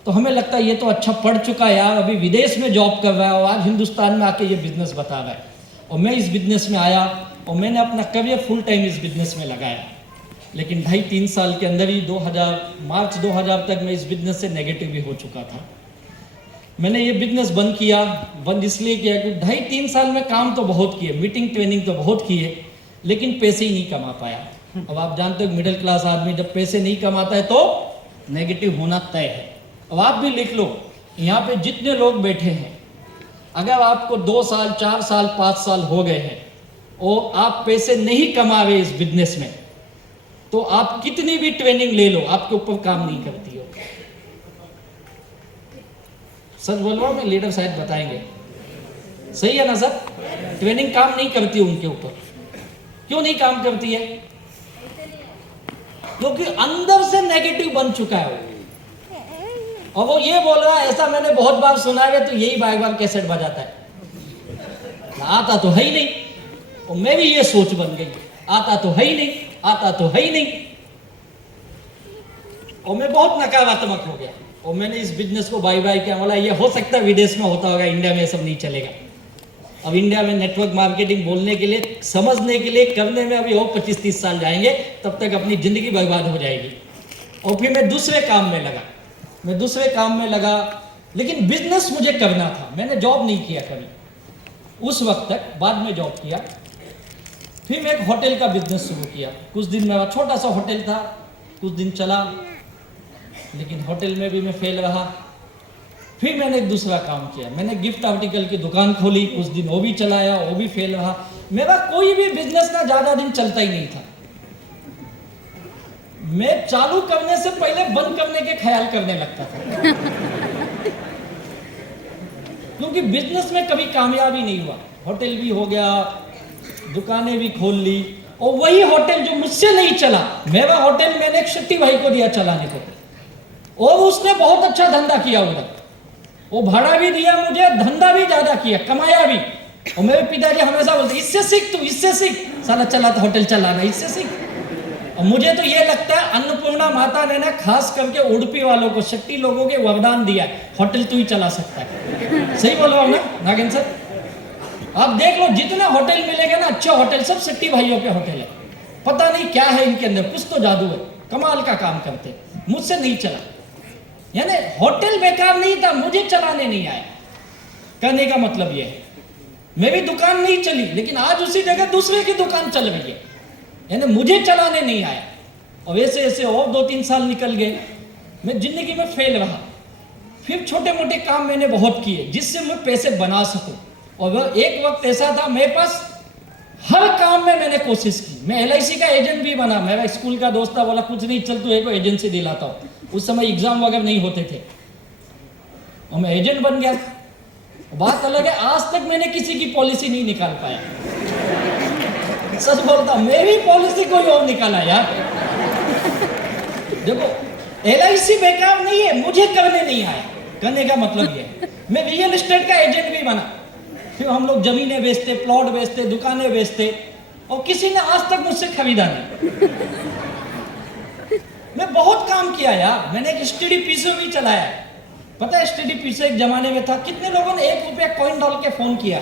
तो हमें लगता है ये तो अच्छा पढ़ चुका है यार, अभी विदेश में जॉब कर रहा है और आज हिंदुस्तान में आके ये बिजनेस बता रहा है। और मैं इस बिजनेस में आया और मैंने अपना करियर फुल टाइम इस बिजनेस में लगाया। लेकिन 2.5-3 साल के अंदर ही मार्च 2000 तक मैं इस बिजनेस से नेगेटिव भी हो चुका था। मैंने ये बिजनेस बंद किया। बंद इसलिए किया कि 2.5-3 साल में काम तो बहुत किए, मीटिंग ट्रेनिंग तो बहुत किए, लेकिन पैसे ही नहीं कमा पाया। अब आप जानते हो मिडिल क्लास आदमी जब पैसे नहीं कमाता है तो नेगेटिव होना तय है। अब आप भी लिख लो, यहाँ पे जितने लोग बैठे हैं, अगर आपको 2 साल, 4 साल, 5 साल हो गए हैं और आप पैसे नहीं कमा रहे इस बिजनेस में, तो आप कितनी भी ट्रेनिंग ले लो, आपके ऊपर काम नहीं करती हो। सच बोल रहा हूं मैं, लीडर शायद बताएंगे, सही है ना सर? ट्रेनिंग काम नहीं करती उनके ऊपर। क्यों नहीं काम करती है? क्योंकि अंदर से नेगेटिव बन चुका है और वो ये बोल रहा है, ऐसा मैंने बहुत बार सुना है, तो यही बार बार कैसेट बजाता है, आता तो है ही नहीं। और मैं भी ये सोच बन गई, आता तो है ही नहीं, आता तो है ही नहीं। और मैं बहुत नकारात्मक हो गया और मैंने इस बिजनेस को बाय बाय किया। बोला ये हो सकता है विदेश में होता होगा, इंडिया में सब नहीं चलेगा। अब इंडिया में नेटवर्क मार्केटिंग बोलने के लिए, समझने के लिए, करने में अभी और 25-30 साल जाएंगे, तब तक अपनी जिंदगी बर्बाद हो जाएगी। और फिर मैं दूसरे काम में लगा, लेकिन बिजनेस मुझे करना था। मैंने जॉब नहीं किया कभी, उस वक्त तक, बाद में जॉब किया। फिर मैं एक होटल का बिजनेस शुरू किया। कुछ दिन मेरा छोटा सा होटल था, कुछ दिन चला, लेकिन होटल में भी मैं फेल रहा। फिर मैंने एक दूसरा काम किया, मैंने गिफ्ट आर्टिकल की दुकान खोली, कुछ दिन वो भी चलाया, वो भी फेल रहा। मेरा कोई भी बिजनेस ना ज़्यादा दिन चलता ही नहीं था। मैं चालू करने से पहले बंद करने के ख्याल करने लगता था, क्योंकि बिजनेस में कभी कामयाबी नहीं हुआ। होटल भी हो गया, दुकानें भी खोल ली, और वही होटल जो मुझसे नहीं चला, मेरा होटल मैंने एक शक्ति भाई को दिया चलाने को, और उसने बहुत अच्छा धंधा किया उधर। वो भाड़ा भी दिया मुझे, धंधा भी ज्यादा किया, कमाया भी। और मेरे पिताजी हमेशा बोलते, इससे सीख तू, इससे सीख, साला चला तो होटल चलाना, इससे सीख। और मुझे तो ये लगता है अन्नपूर्णा माता ने ना खास करके उडुपी वालों को, शक्ति लोगों के वरदान दिया है, होटल तू ही चला सकता है। सही बोल रहा हूं ना नागेंद्र सर? आप देख लो, जितने होटल मिलेंगे ना अच्छे होटल, सब शक्ति भाइयों के होटल है। पता नहीं क्या है इनके अंदर, कुछ तो जादू है, कमाल का काम करते। मुझसे नहीं चला, यानी होटल बेकार नहीं था, मुझे चलाने नहीं आया। कहने का मतलब यह है, मेरी दुकान नहीं चली, लेकिन आज उसी जगह दूसरे की दुकान चल रही है, यानी मुझे चलाने नहीं आया। और ऐसे ऐसे और 2-3 साल निकल गए, मैं जिंदगी में फेल रहा। फिर छोटे मोटे काम मैंने बहुत किए जिससे मैं पैसे बना सकूं। और वह एक वक्त ऐसा था, मेरे पास हर काम में मैंने कोशिश की। मैं LIC का एजेंट भी बना। मेरा स्कूल का दोस्त था, बोला कुछ नहीं, चल तू एक एजेंसी दिलाता हूँ। उस समय एग्जाम वगैरह नहीं होते थे, और मैं एजेंट बन गया। बात अलग है, आज तक मैंने किसी की पॉलिसी नहीं निकाल पाया। सच बोलता, मेरी पॉलिसी कोई और निकाला यार। देखो, LIC बेकार नहीं है, मुझे करने नहीं आया। करने का मतलब ये है, मैं रियल एस्टेट का एजेंट भी बना। फिर हम लोग जमीनें बेचते, प्लॉट बेचते, दुकानें बेचते, और किसी ने आज तक मुझसे खरीदा नहीं। मैं बहुत काम किया यार। मैंने एक STD पीसो भी चलाया। पता है STD पीसो एक जमाने में था, कितने लोगों ने 1 रुपया कॉइन डाल के फोन किया।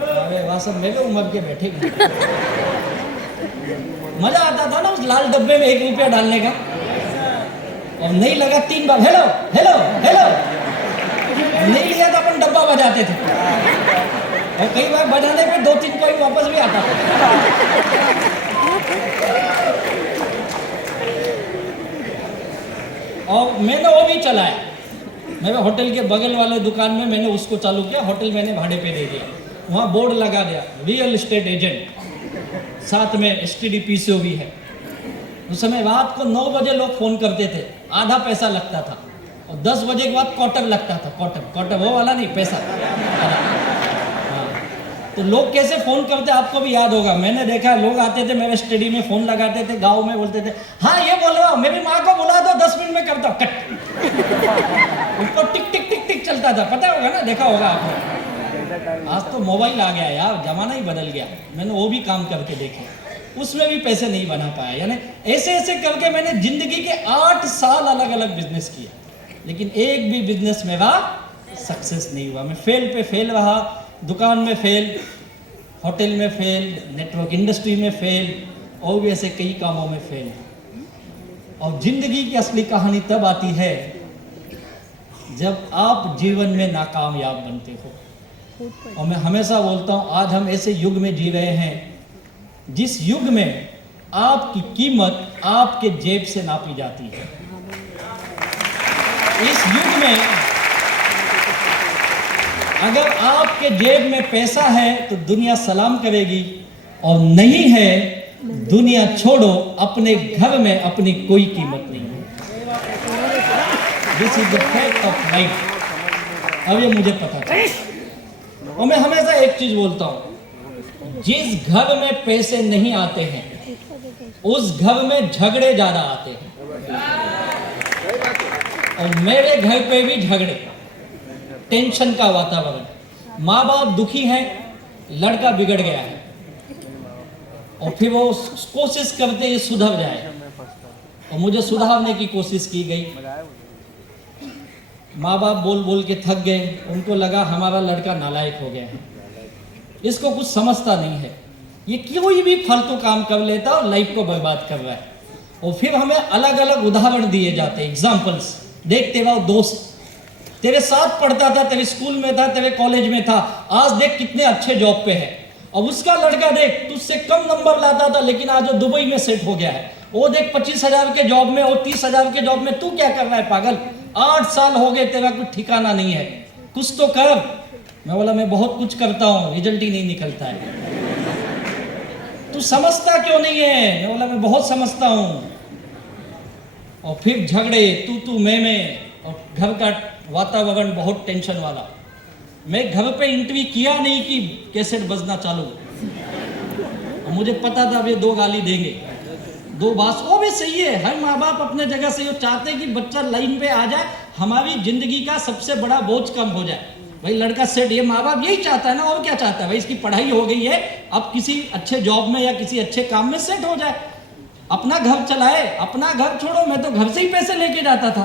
अरे वाह, सब मेरे उम्र के बैठे। मजा आता था ना उस लाल डब्बे में 1 रुपया डालने का। और नहीं लगा 3 बार हेलो हेलो हेलो, नहीं लिया तो अपन डब्बा बजाते थे, और कई बार बजाने पे 2-3 कॉइन वापस भी आता था। और मैंने वो भी चलाया। मेरे होटल के बगल वाले दुकान में मैंने उसको चालू किया, होटल मैंने भाड़े पे दे दिया। वहाँ बोर्ड लगा दिया, रियल एस्टेट एजेंट, साथ में STD पीसीओ भी है। उस समय रात को 9 बजे लोग फोन करते थे, आधा पैसा लगता था, और 10 बजे के बाद क्वार्टर लगता था। क्वार्टर वो वाला नहीं, पैसा। हाँ, तो लोग कैसे फोन करते आपको भी याद होगा। मैंने देखा लोग आते थे मेरे STD में, फोन लगाते थे, गाँव में बोलते थे, हाँ ये बोल रहा हूँ, मेरी माँ को बुला दो, 10 मिनट में करता हूँ, कट। उनको टिक टिक टिक टिक चलता था, पता होगा ना, देखा होगा आपने। आज तो मोबाइल आ गया यार, जमाना ही बदल गया। मैंने वो भी काम करके देखे, उसमें भी पैसे नहीं बना पाया। यानी ऐसे ऐसे करके मैंने जिंदगी के 8 साल अलग अलग बिजनेस किए, लेकिन एक भी बिजनेस मेरा सक्सेस नहीं हुआ। मैं फेल पे फेल रहा। दुकान में फेल, होटल में फेल, नेटवर्क इंडस्ट्री में फेल, और भी ऐसे कई कामों में फेल। और जिंदगी की असली कहानी तब आती है जब आप जीवन में नाकामयाब बनते हो। और मैं हमेशा बोलता हूँ, आज हम ऐसे युग में जी रहे हैं जिस युग में आपकी कीमत आपके जेब से नापी जाती है। इस युग में अगर आपके जेब में पैसा है तो दुनिया सलाम करेगी, और नहीं है, दुनिया छोड़ो, अपने घर में अपनी कोई कीमत नहीं है। This is the fact of life. अब ये मुझे पता था। और मैं हमेशा एक चीज बोलता हूं, जिस घर में पैसे नहीं आते हैं उस घर में झगड़े ज्यादा आते हैं। और मेरे घर पे भी झगड़े, टेंशन का वातावरण, माँ बाप दुखी हैं, लड़का बिगड़ गया है, और फिर वो कोशिश करते हैं सुधर जाए, और मुझे सुधारने की कोशिश की गई। माँ बाप बोल बोल के थक गए, उनको लगा हमारा लड़का नालायक हो गया है, इसको कुछ समझता नहीं है, ये कोई भी फालतू काम कर लेता और लाइफ को बर्बाद कर रहा है। और फिर हमें अलग अलग उदाहरण दिए जाते हैं, एग्जाम्पल्स देखते रहो। दोस्त, तेरे साथ पढ़ता था, तेरे स्कूल में था, तेरे कॉलेज में था, आज देख कितने अच्छे जॉब पे है। अब उसका लड़का देख तुझसे कम नंबर लाता था लेकिन आज वो दुबई में सेट हो गया है। वो देख 25,000 के जॉब में, वो 30,000 के जॉब में, तू क्या कर रहा है पागल? 8 साल हो गए, तेरा कुछ ठिकाना नहीं है, कुछ तो कर। मैं बोला मैं बहुत कुछ करता हूँ, रिजल्ट ही नहीं निकलता है। तू समझता क्यों नहीं है? मैं बोला मैं बहुत समझता हूँ। और फिर झगड़े, तू मैं, और घर का वातावरण बहुत टेंशन वाला। मैं घर पे इंटरव्यू किया नहीं कि कैसेट बजना चालू, और मुझे पता था अब ये 2 गाली देंगे, 2 बात। वो भी सही है, हर माँ बाप अपने जगह से ये चाहते हैं कि बच्चा लाइन पे आ जाए, हमारी जिंदगी का सबसे बड़ा बोझ कम हो जाए। भाई लड़का सेट, ये माँ बाप यही चाहता है ना, और क्या चाहता है? भाई इसकी पढ़ाई हो गई है, अब किसी अच्छे जॉब में या किसी अच्छे काम में सेट हो जाए, अपना घर चलाए। अपना घर छोड़ो, मैं तो घर से ही पैसे लेके जाता था,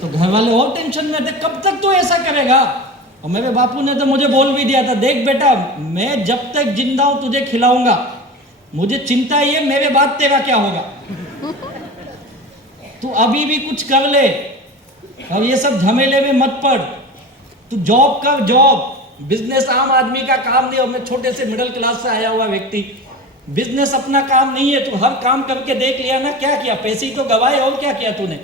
तो घर वाले और टेंशन में थे, कब तक तो ऐसा करेगा? और मेरे बापू ने तो मुझे बोल भी दिया था, देख बेटा मैं जब तक जिंदा हूं तुझे खिलाऊंगा, मुझे चिंता ही है मेरे बाद तेरा क्या होगा। तू अभी भी कुछ कर ले और ये सब झमेले में मत पड़। तू जॉब कर, जॉब। बिजनेस आम आदमी का काम नहीं। और मैं छोटे से मिडिल क्लास से आया हुआ व्यक्ति, बिजनेस अपना काम नहीं है। तू हर काम करके देख लिया ना, क्या किया? पैसे ही तो गवाए, और क्या किया तूने?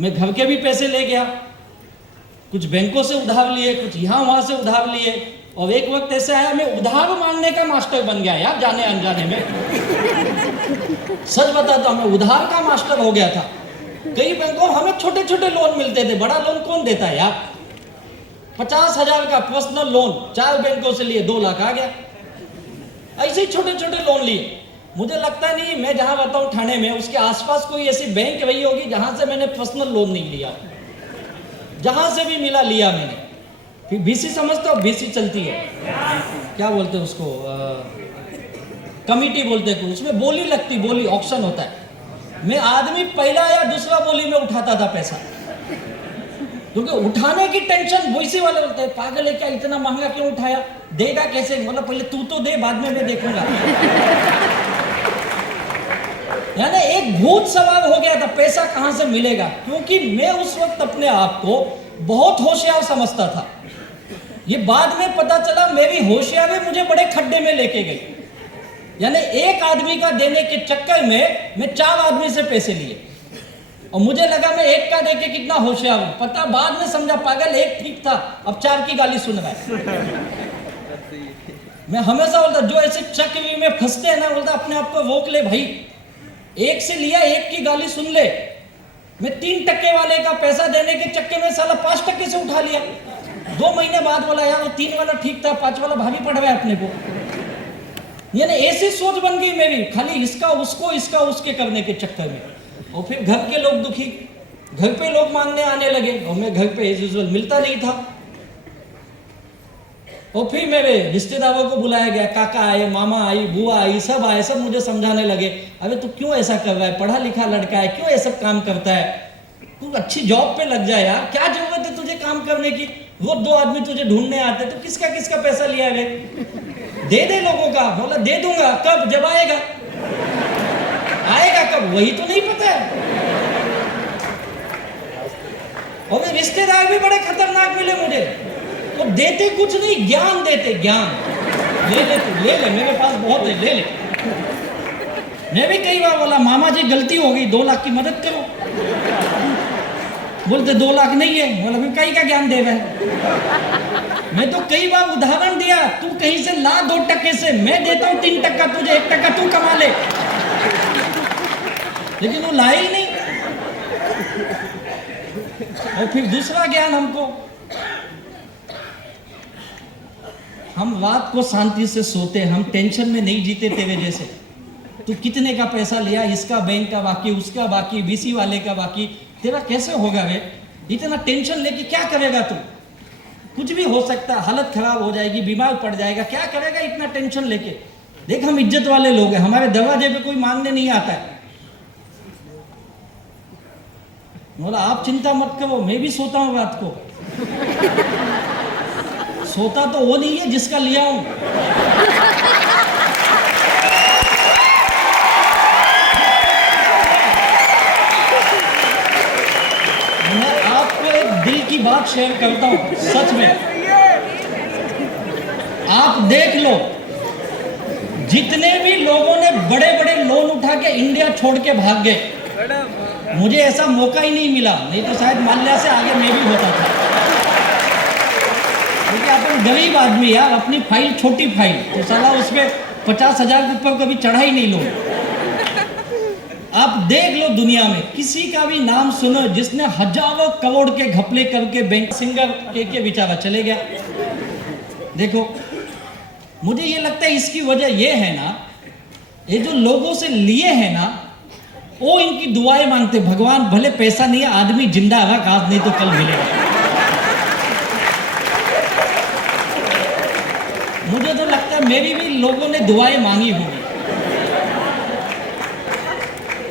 मैं घर के भी पैसे ले गया, कुछ बैंकों से उधार लिए, कुछ यहाँ वहां से उधार लिए, और एक वक्त ऐसे आया मैं उधार मांगने का मास्टर बन गया यार, जाने अनजाने में। सच बताता हूं, मैं उधार का मास्टर हो गया था। कई बैंकों हमें छोटे छोटे लोन मिलते थे, बड़ा लोन कौन देता है यार? 50,000 का पर्सनल लोन 4 बैंकों से लिए, 2 लाख आ गया। ऐसे ही छोटे छोटे लोन लिए। मुझे लगता नहीं मैं जहां रहता हूं ठाणे में, उसके आसपास कोई ऐसी बैंक रही होगी जहां से मैंने पर्सनल लोन नहीं लिया। जहां से भी मिला लिया मैंने। फिर बीसी समझते हो? बीसी चलती है, क्या बोलते हैं उसको, कमिटी बोलते हैं, उसमें बोली लगती, बोली ऑक्शन होता है। मैं आदमी पहला या दूसरा बोली में उठाता था पैसा, क्योंकि उठाने की टेंशन। बीसी वाले बोलते हैं पागल है क्या, इतना महंगा क्यों उठाया, देगा कैसे? मतलब पहले तू तो दे, बाद में मैं देखूंगा। यानी एक भूत सवार हो गया था, पैसा कहां से मिलेगा। क्योंकि मैं उस वक्त अपने आप को बहुत होशियार समझता था। ये बाद में पता चला मेरी होशियारी मुझे बड़े खड्डे में लेके गई। यानी एक आदमी का देने के चक्कर में मैं 4 आदमी से पैसे लिए, और मुझे लगा मैं एक का देके कितना होशियार हूं। पता बाद में समझा पागल, एक ठीक था, अब 4 की गाली सुन रहा है। मैं हमेशा बोलता जो ऐसे चक्कर में फंसते हैं ना, बोलता अपने आप को रोक ले भाई, एक से लिया, एक की गाली सुन ले। मैं 3% वाले का पैसा देने के चक्कर में साला 5% से उठा लिया। 2 महीने बाद बोला यार वो 3 वाला ठीक था, 5 वाला भारी पड़ रहा है अपने को। यानी ऐसी सोच बन गई मेरी, खाली इसका उसको, इसका उसके करने के चक्कर में। और फिर घर के लोग दुखी, घर पे लोग मांगने आने लगे, और मैं घर पे एज यूजुअल मिलता नहीं था। और फिर मेरे रिश्तेदारों को बुलाया गया, काका आए, मामा आई, बुआ आई, सब आए, सब मुझे समझाने लगे, अबे तू क्यों ऐसा कर रहा है, पढ़ा लिखा लड़का है, क्यों ये सब काम करता है, तू अच्छी जॉब पे लग जाए यार, क्या जरूरत है तुझे काम करने की, वो 2 आदमी तुझे ढूंढने आते, तो किसका किसका पैसा लिया है? दे दे लोगों का। बोला दे दूंगा, कब? जब आएगा। आएगा कब वही तो नहीं पता है। और वे रिश्तेदार भी बड़े खतरनाक मिले मुझे, वो देते कुछ नहीं, ज्ञान देते, ज्ञान। ले ले तू, ले ले, मेरे पास बहुत है, ले ले। मैं भी कई बार बोला मामा जी गलती हो गई, 2 लाख की मदद करो। बोलते 2 लाख नहीं है। बोला फिर कहीं का ज्ञान दे रहा है। मैं तो कई बार उदाहरण दिया, तू कहीं से ला 2% से, मैं देता हूं 3%, तुझे 1% तू कमा ले। लेकिन वो लाए ही नहीं। और फिर दूसरा ज्ञान हमको, हम रात को शांति से सोते, हम टेंशन में नहीं जीते तेरे जैसे। तू कितने का पैसा लिया, इसका बैंक का बाकी, उसका बाकी, बीसी वाले का बाकी, तेरा कैसे होगा वे? इतना टेंशन लेके क्या करेगा तू? कुछ भी हो सकता है, हालत खराब हो जाएगी, बीमार पड़ जाएगा, क्या करेगा इतना टेंशन लेके? देख हम इज्जत वाले लोग हैं, हमारे दरवाजे पे कोई मांगने नहीं आता है। बोला आप चिंता मत करो, मैं भी सोता हूं रात को। सोता तो वो नहीं है जिसका लिया हूं। मैं आपको एक दिल की बात बात शेयर करता हूँ सच में, आप देख लो जितने भी लोगों ने बड़े बड़े लोन उठा के इंडिया छोड़ के भाग गए, मुझे ऐसा मौका ही नहीं मिला, नहीं तो शायद माल्या से आगे मैं भी होता था। क्योंकि अपन गरीब आदमी यार, अपनी फाइल छोटी फाइल, तो साला उसमें 50,000 के ऊपर कभी चढ़ा ही नहीं लोग। आप देख लो दुनिया में किसी का भी नाम सुनो जिसने हजारों करोड़ के घपले करके बैंक सिंगर के बेचारा चले गया। देखो मुझे ये लगता है इसकी वजह ये है ना, ये जो लोगों से लिए हैं ना, वो इनकी दुआएं मांगते, भगवान भले पैसा नहीं है, आदमी जिंदा है, आज नहीं तो कल मिलेगा। मुझे तो लगता है मेरी भी लोगों ने दुआएं मांगी होंगी।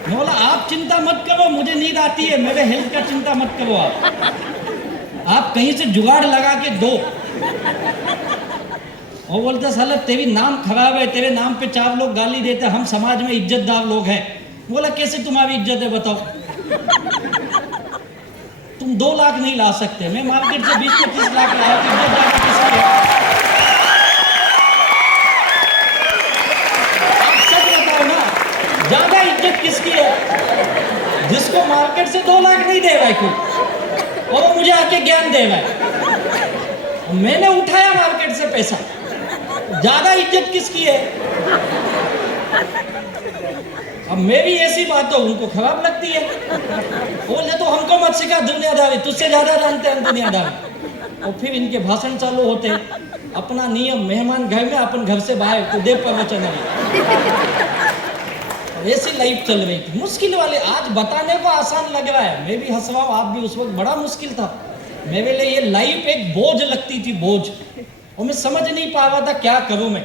मैं बोला आप चिंता मत करो, मुझे नींद आती है, मेरे हेल्थ का चिंता मत करो, आप कहीं से जुगाड़ लगा के दो। और बोलते साला तेरी नाम खराब है, तेरे नाम पे 4 लोग गाली देते, हम समाज में इज्जतदार लोग हैं। बोला कैसे तुम्हारी इज्जत है बताओ? तुम 2 लाख नहीं ला सकते, मैं मार्केट से 20-25 लाख लाया, तो इज्जतदार किसकी है? आप सच बताओ ना, ज्यादा इज्जत किसकी है? जिसको मार्केट से 2 लाख नहीं दे रहा है कोई, और वो मुझे आके ज्ञान दे रहा है। मैंने उठाया मार्केट से पैसा, ज्यादा इज्जत किसकी है? अब मेरी ऐसी बात तो उनको खराब लगती है। बोले तो हमको मत सिखा दुनियादारी, तुझसे ज्यादा जानते हैं दुनियादारी। और फिर इनके भाषण चालू होते हैं, अपना नियम, मेहमान घर में, अपन घर से बाहर, तो देव प्रवचन है। ऐसी लाइफ चल रही थी, मुश्किल वाले। आज बताने को आसान लग रहा है, मैं भी हंस रहा हूं, आप भी। उस वक्त बड़ा मुश्किल था मेरे लिए, ये लाइफ एक बोझ लगती थी, बोझ। और मैं समझ नहीं पा रहा था क्या करूं मैं।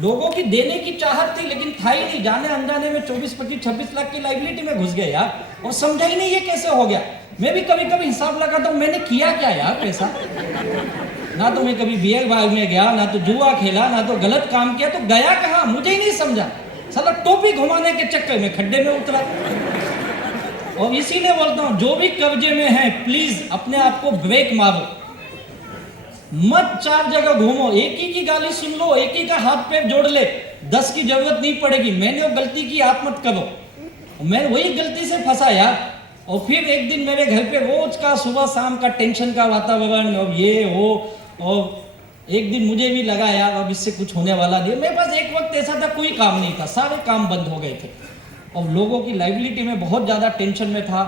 लोगों की देने की चाहत थी, लेकिन था ही नहीं। जाने अनजाने में 24-25-26 लाख की लाइबिलिटी में घुस गए यार, और समझा ही नहीं ये कैसे हो गया। मैं भी कभी कभी हिसाब लगाता हूं, मैंने किया क्या यार पैसा? ना तो मैं कभी बियर बार में गया, ना तो जुआ खेला, ना तो गलत काम किया, तो गया कहाँ मुझे ही नहीं समझा। साला टोपी घुमाने के चक्कर में खड्डे में उतरा। और इसीलिए बोलता हूं, जो भी कब्जे में है प्लीज अपने आप को ब्रेक मारो, मत 4 जगह घूमो, एक ही की गाली सुन लो, एक ही का हाथ पैर जोड़ ले, 10 की जरूरत नहीं पड़ेगी। मैंने वो गलती की, आप मत करो। मैं वही गलती से फंसा यार। और फिर एक दिन मेरे घर पे रोज का सुबह शाम का टेंशन का वातावरण, और ये हो। और एक दिन मुझे भी लगा यार अब इससे कुछ होने वाला नहीं। मेरे पास एक वक्त ऐसा था, कोई काम नहीं था, सारे काम बंद हो गए थे, और लोगों की लाइबिलिटी में बहुत ज्यादा टेंशन में था।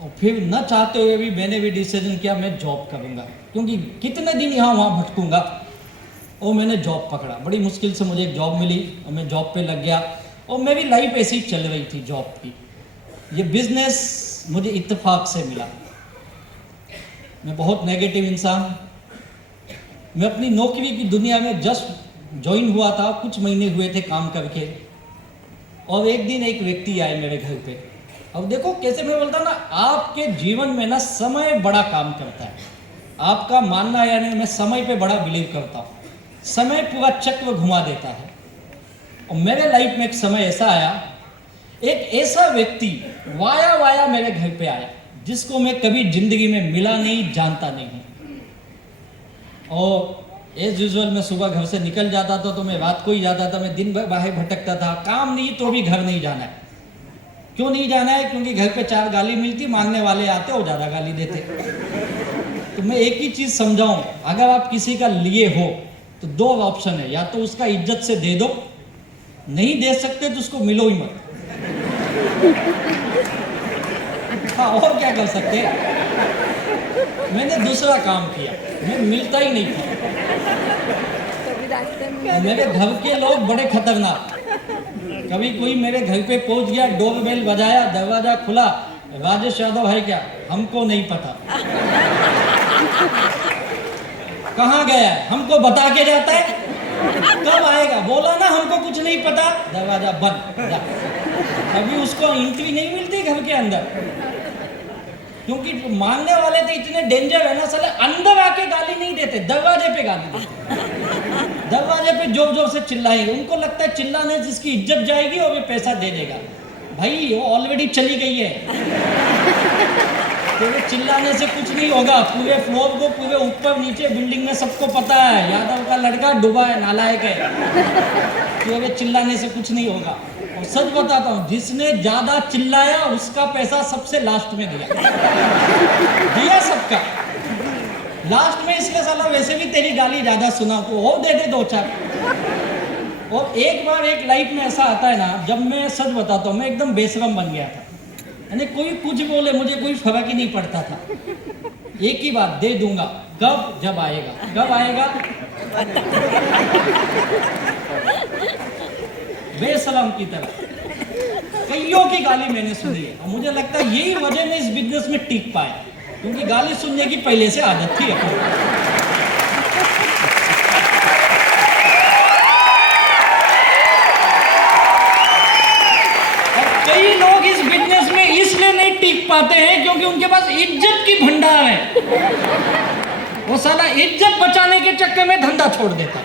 और फिर न चाहते हुए भी मैंने भी डिसीजन किया मैं जॉब करूंगा, क्योंकि कितने दिन यहाँ वहाँ भटकूंगा। और मैंने जॉब पकड़ा, बड़ी मुश्किल से मुझे एक जॉब मिली, और मैं जॉब पे लग गया। और मेरी लाइफ ऐसी चल रही थी जॉब की। ये बिजनेस मुझे इत्तेफाक से मिला। मैं बहुत नेगेटिव इंसान, मैं अपनी नौकरी की दुनिया में जस्ट ज्वाइन हुआ था, कुछ महीने हुए थे काम करके। और एक दिन एक व्यक्ति आए मेरे घर पे। अब देखो कैसे मैं बोलता ना, आपके जीवन में ना समय बड़ा काम करता है। आपका मानना या नहीं, मैं समय पे बड़ा बिलीव करता हूँ। समय पूरा चक्र घुमा देता है। और मेरे लाइफ में एक समय ऐसा आया, एक ऐसा व्यक्ति वाया वाया मेरे घर पे आया, जिसको मैं कभी जिंदगी में मिला नहीं, जानता नहीं हूँ। और एज यूजुअल मैं सुबह घर से निकल जाता था, तो मैं रात को ही जाता था। मैं दिन भर बाहर भटकता था, काम नहीं तो भी घर नहीं जाना है। क्यों नहीं जाना है? क्योंकि घर पे 4 गाली मिलती, मांगने वाले आते और ज्यादा गाली देते। तो मैं एक ही चीज समझाऊं, अगर आप किसी का लिए हो तो 2 ऑप्शन है, या तो उसका इज्जत से दे दो, नहीं दे सकते तो उसको मिलो ही मत। हाँ, और क्या कर सकते। मैंने दूसरा काम किया, मैं मिलता ही नहीं था। मेरे घर के लोग बड़े खतरनाक। कभी कोई मेरे घर पे पहुंच गया, डोरबेल बजाया, दरवाजा खुला, राजेश यादव है क्या? हमको नहीं पता। कहाँ गया है? हमको बता के जाता है। कब आएगा? बोला ना हमको कुछ नहीं पता, दरवाजा बंद जा। अभी उसको एंट्री नहीं मिलती घर के अंदर, क्योंकि मांगने वाले तो इतने डेंजर है ना, साले अंदर आके गाली नहीं देते, दरवाजे पे गाली देते। दरवाजे पे जोर जोर से चिल्लाएंगे। उनको लगता है चिल्लाने से इसकी इज्जत जाएगी और ये पैसा दे देगा। भाई वो ऑलरेडी चली गई है। तेरे चिल्लाने से कुछ नहीं होगा, पूरे फ्लोर को, पूरे ऊपर नीचे बिल्डिंग में सबको पता है यादव का लड़का डूबा है, नालायक है। तेरे चिल्लाने से कुछ नहीं होगा। और सच बताता हूँ, जिसने ज्यादा चिल्लाया उसका पैसा सबसे लास्ट में दिया सबका लास्ट में, इसलिए साला वैसे भी तेरी गाली ज्यादा सुना तो वो दे दे 2-4। और एक बार एक लाइफ में ऐसा आता है ना, जब मैं सच बताता हूँ मैं एकदम बेशरम बन गया था, यानी कोई कुछ बोले मुझे कोई फर्क ही नहीं पड़ता था। एक ही बात, दे दूंगा, कब, जब आएगा। कब आएगा? बेशरम की तरह कईयों की गाली मैंने सुनी है, और मुझे लगता है यही वजह में इस बिजनेस में टिक पाए, क्योंकि गाली सुनने की पहले से आदत थी अपनी। कई लोग इस बिजनेस में इसलिए नहीं टिक पाते हैं क्योंकि उनके पास इज्जत की भंडार है। वो साला इज्जत बचाने के चक्कर में धंधा छोड़ देता,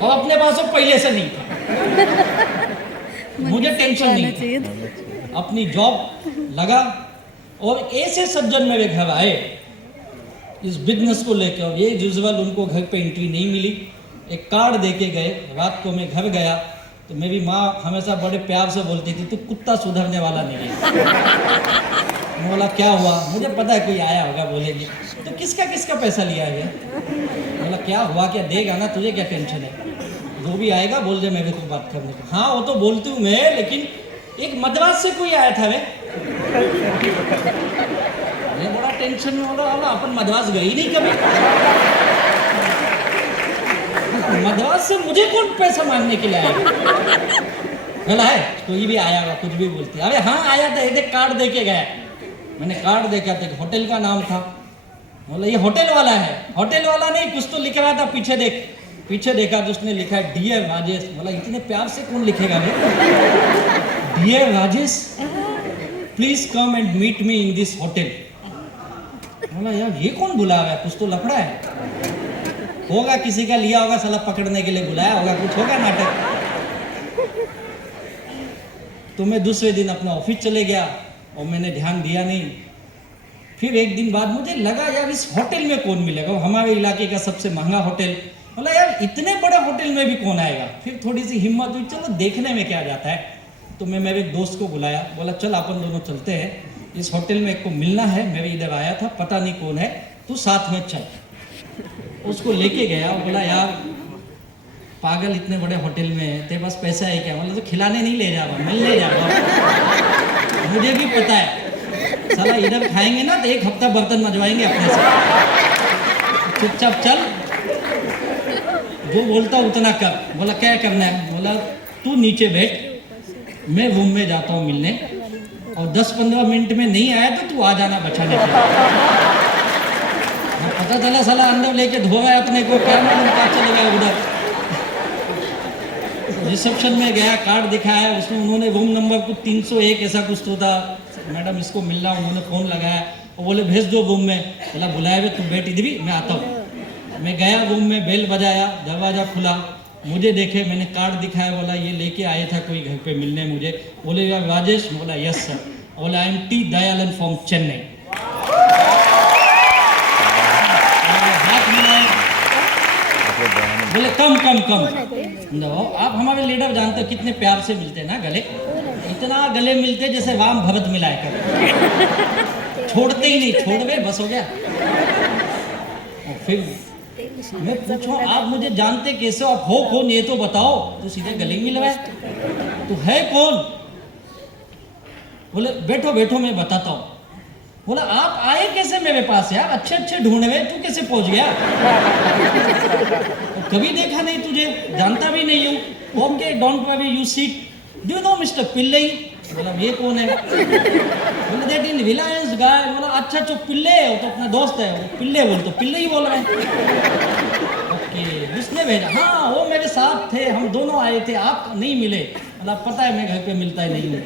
और अपने पास वो पहले से नहीं था। मुझे टेंशन नहीं था, अपनी जॉब लगा, और ऐसे सज्जन मेरे घर आए इस बिजनेस को लेकर। ये यूजुअल उनको घर पे एंट्री नहीं मिली, एक कार्ड दे के गए। रात को मैं घर गया तो मेरी माँ हमेशा बड़े प्यार से बोलती थी, तू कुत्ता सुधरने वाला नहीं है। मैं बोला क्या हुआ? मुझे पता है कोई आया होगा बोलेगी, तो किसका किसका पैसा लिया है? बोला क्या हुआ, क्या देगा ना, तुझे क्या टेंशन है, जो भी आएगा बोल दे मेरे को बात करने को। हाँ वो तो बोलती हूँ मैं, लेकिन एक मद्रास से कोई आया था मैं बड़ा टेंशन में बोला अपन मद्रास गई नहीं कभी, मद्रास से मुझे कौन पैसा मांगने के लिए आएगा? बोला है कोई भी आया होगा, कुछ भी बोलती। अरे हाँ आया था, एक कार्ड दे के गया। मैंने कार्ड देखा था, होटल का नाम था। बोला ये होटल वाला है। होटल वाला नहीं, कुछ तो लिखा था, पीछे देख। पीछे देखा तो उसने लिखा है डियर राजेश। बोला इतने प्यार से कौन लिखेगा भाई? Dear Rajesh please come and meet me in this hotel. बोला यार ये कौन बुला रहा है, कुछ तो लफड़ा है, होगा किसी का लिया होगा, साला पकड़ने के लिए बुलाया होगा, कुछ होगा नाटक। तो मैं दूसरे दिन अपना ऑफिस चले गया और मैंने ध्यान दिया नहीं। फिर एक दिन बाद मुझे लगा यार इस होटल में कौन मिलेगा, हमारे इलाके का सबसे महंगा होटल। बोला यार इतने बड़े होटल में भी कौन आएगा। फिर थोड़ी सी हिम्मत हुई, चलो देखने में क्या जाता है। तो मैं मेरे दोस्त को बुलाया, बोला चल अपन दोनों चलते हैं, इस होटल में एक को मिलना है, मैं भी इधर आया था, पता नहीं कौन है, तू साथ में चल। उसको लेके गया, बोला यार पागल इतने बड़े होटल में तेरे पास पैसा है क्या? बोला तो खिलाने नहीं ले जा रहा, मिलने जा रहा। मुझे भी पता है साला इधर खाएंगे ना तो एक हफ्ता बर्तन मजवाएंगे अपने से, चुपचाप चल, जो बोलता उतना कर। बोला क्या करना है? बोला तू नीचे बैठ, मैं रूम में जाता हूँ मिलने, और 10-15 मिनट में नहीं आया तो तू आ जाना बचाने के लिए। पता चला साला अंदर लेके धो गया अपने को, क्या मालूम क्या चले गया उधर। रिसेप्शन में गया, कार्ड दिखाया, उसमें उन्होंने रूम नंबर कुछ 301 ऐसा कुछ तो था, मैडम इसको मिलना। उन्होंने फ़ोन लगाया और बोले भेज दो रूम में। बोला बुलाए हुए, तुम बैठ इधर ही, मैं आता हूँ। मैं गया रूम में, बेल बजाया, दरवाज़ा खुला, मुझे देखे, मैंने कार्ड दिखाया, बोला ये लेके आए था कोई घर पे मिलने मुझे। बोले यार राजेश? बोला यस सर। बोला I am T Dayalan from Chennai. हाथ मिलाए, बोले कम कम कम। आप हमारे लीडर जानते हो कितने प्यार से मिलते हैं ना, गले इतना गले मिलते जैसे राम भरत मिलाए कर, छोड़ते ही नहीं, छोड़ गए बस हो गया। और फिर मैं पूछूं आप मुझे जानते कैसे हो, आप हो कौन ये तो बताओ। तो सीधे गले मिलवाए, तो है कौन? बोले बैठो बैठो मैं बताता हूँ। बोला आप आए कैसे मेरे पास यार, अच्छे अच्छे ढूंढ रहे, तू कैसे पहुंच गया? कभी देखा नहीं तुझे, जानता भी नहीं हूँ। Okay don't worry, you sit. Do know mister Pillai? बोला ये कौन है? बोले दैट इन रिलायंस गाय। बोला अच्छा जो पिल्ले है वो तो अपना दोस्त है, वो पिल्ले बोल तो पिल्ले ही बोल रहे हैं। ओके उसने भेजा, हाँ वो मेरे साथ थे, हम दोनों आए थे, आप नहीं मिले। मतलब पता है मैं घर पे मिलता ही नहीं हूँ।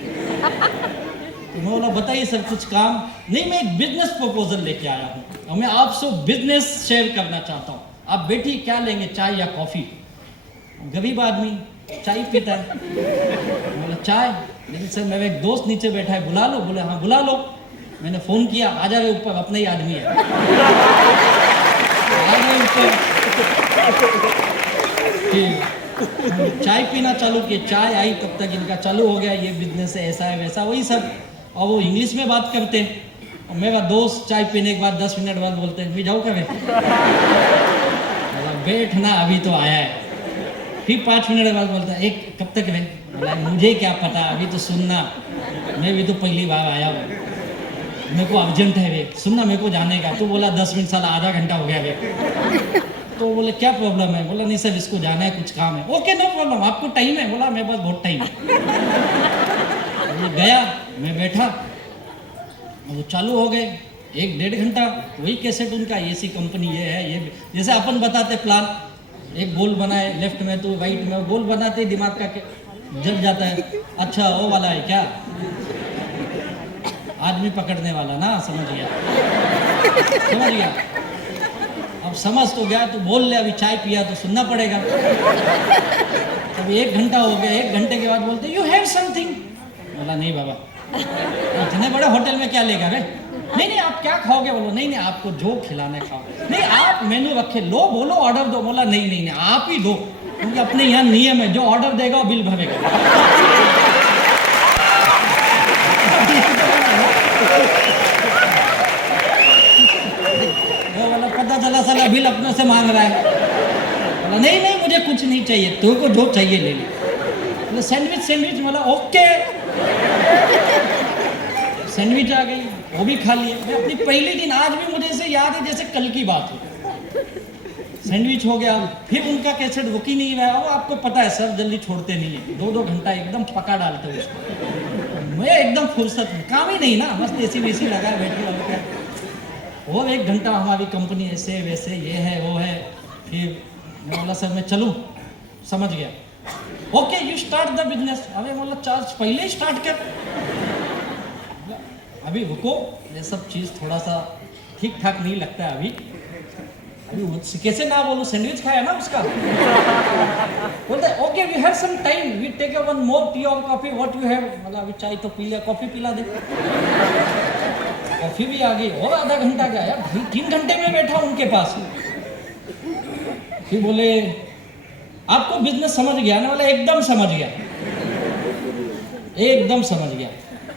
तो मैं बोला बताइए सर कुछ काम? नहीं मैं एक बिजनेस प्रपोजल लेके आया हूँ और मैं आपसे बिजनेस शेयर करना चाहता हूँ। आप बेटी क्या लेंगे, चाय या कॉफी? गरीब आदमी चाय पीता है। बोला चाय, लेकिन सर मेरा एक दोस्त नीचे बैठा है, बुला लो। बोले हाँ बुला लो। मैंने फ़ोन किया, आ जा रहे ऊपर, अपना ही आदमी है। आ गए ऊपर, फिर चाय पीना चालू किए, चाय आई तब तक इनका चालू हो गया, ये बिजनेस है, ऐसा है वैसा, वही सब। और वो इंग्लिश में बात करते हैं, और मेरा दोस्त चाय पीने के बाद 10 मिनट बाद बोलते हैं, मैं जाऊँ क्या? बैठना, अभी तो आया है। फिर 5 मिनट बाद बोलता है, एक कब तक रहे? बोला मुझे क्या पता, अभी तो सुनना, मैं भी तो पहली बार आया हूँ, मेरे को अर्जेंट है वे, सुनना मेरे को जाने का। तो बोला 10 मिनट, साला आधा घंटा हो गया वे। तो बोले क्या प्रॉब्लम है? बोला नहीं सर, इसको जाना है, कुछ काम है। ओके नो प्रॉब्लम, आपको टाइम है? बोला मेरे पास बहुत टाइम है। गया, मैं बैठा, वो चालू हो गए 1-1.5 घंटा, वही कैसेट उनका, ऐसी कंपनी ये है, ये जैसे अपन बताते प्लान, एक गोल बनाए लेफ्ट में तो राइट में, गोल बनाते दिमाग का जग जाता है, अच्छा वो वाला है क्या, आदमी पकड़ने वाला ना, समझ गया। अब समझ तो गया, तो बोल ले, अभी चाय पिया तो सुनना पड़ेगा। अभी 1 घंटा हो गया, 1 घंटे के बाद बोलते यू हैव समथिंग। बोला नहीं बाबा, इतने बड़े होटल में क्या लेगा रे? नहीं आप क्या खाओगे? बोलो नहीं आपको जो खिलाने खाओ। नहीं आप मेनू रखे, लो बोलो ऑर्डर दो। बोला नहीं आप ही दो, क्योंकि अपने यहाँ नियम है, जो ऑर्डर देगा वो बिल भरेगा। वो वाला पता चला साला बिल अपने से मांग रहा है। बोला नहीं मुझे कुछ नहीं चाहिए, तुमको जो चाहिए ले ले। बोला सैंडविच। बोला ओके, सैंडविच आ गई, वो भी खा लिए। मैं अपनी पहली दिन, आज भी मुझे ऐसे याद है जैसे कल की बात हो। सैंडविच हो गया, फिर उनका कैसेट रुक ही नहीं रहा। वो आपको पता है सर जल्दी छोड़ते नहीं है, 2-2 घंटा एकदम पका डालते हैं उसको। मैं एकदम फुर्सत में, काम ही नहीं ना, मस्त एसी वेसी लगा बैठे हो। वो 1 घंटा हमारी कंपनी ऐसे वैसे, ये है वो है। फिर मैं बोला सर मैं चलूँ? समझ गया, okay you start the business. अबे बोला चार्ज पहले ही स्टार्ट कर, अभी रुको, ये सब चीज़ थोड़ा सा ठीक ठाक नहीं लगता है अभी कैसे ना बोलूँ, सैंडविच खाया ना उसका। बोलते okay we have some time, we take one more tea और कॉफी, व्हाट यू हैव? मतलब अभी चाय तो पी लिया, कॉफी पिला दे। कॉफी भी आ गई, और आधा घंटा गया यार, 3 घंटे में बैठा उनके पास। फिर बोले आपको बिजनेस समझ गया ना? वाला एकदम समझ गया, एकदम समझ गया।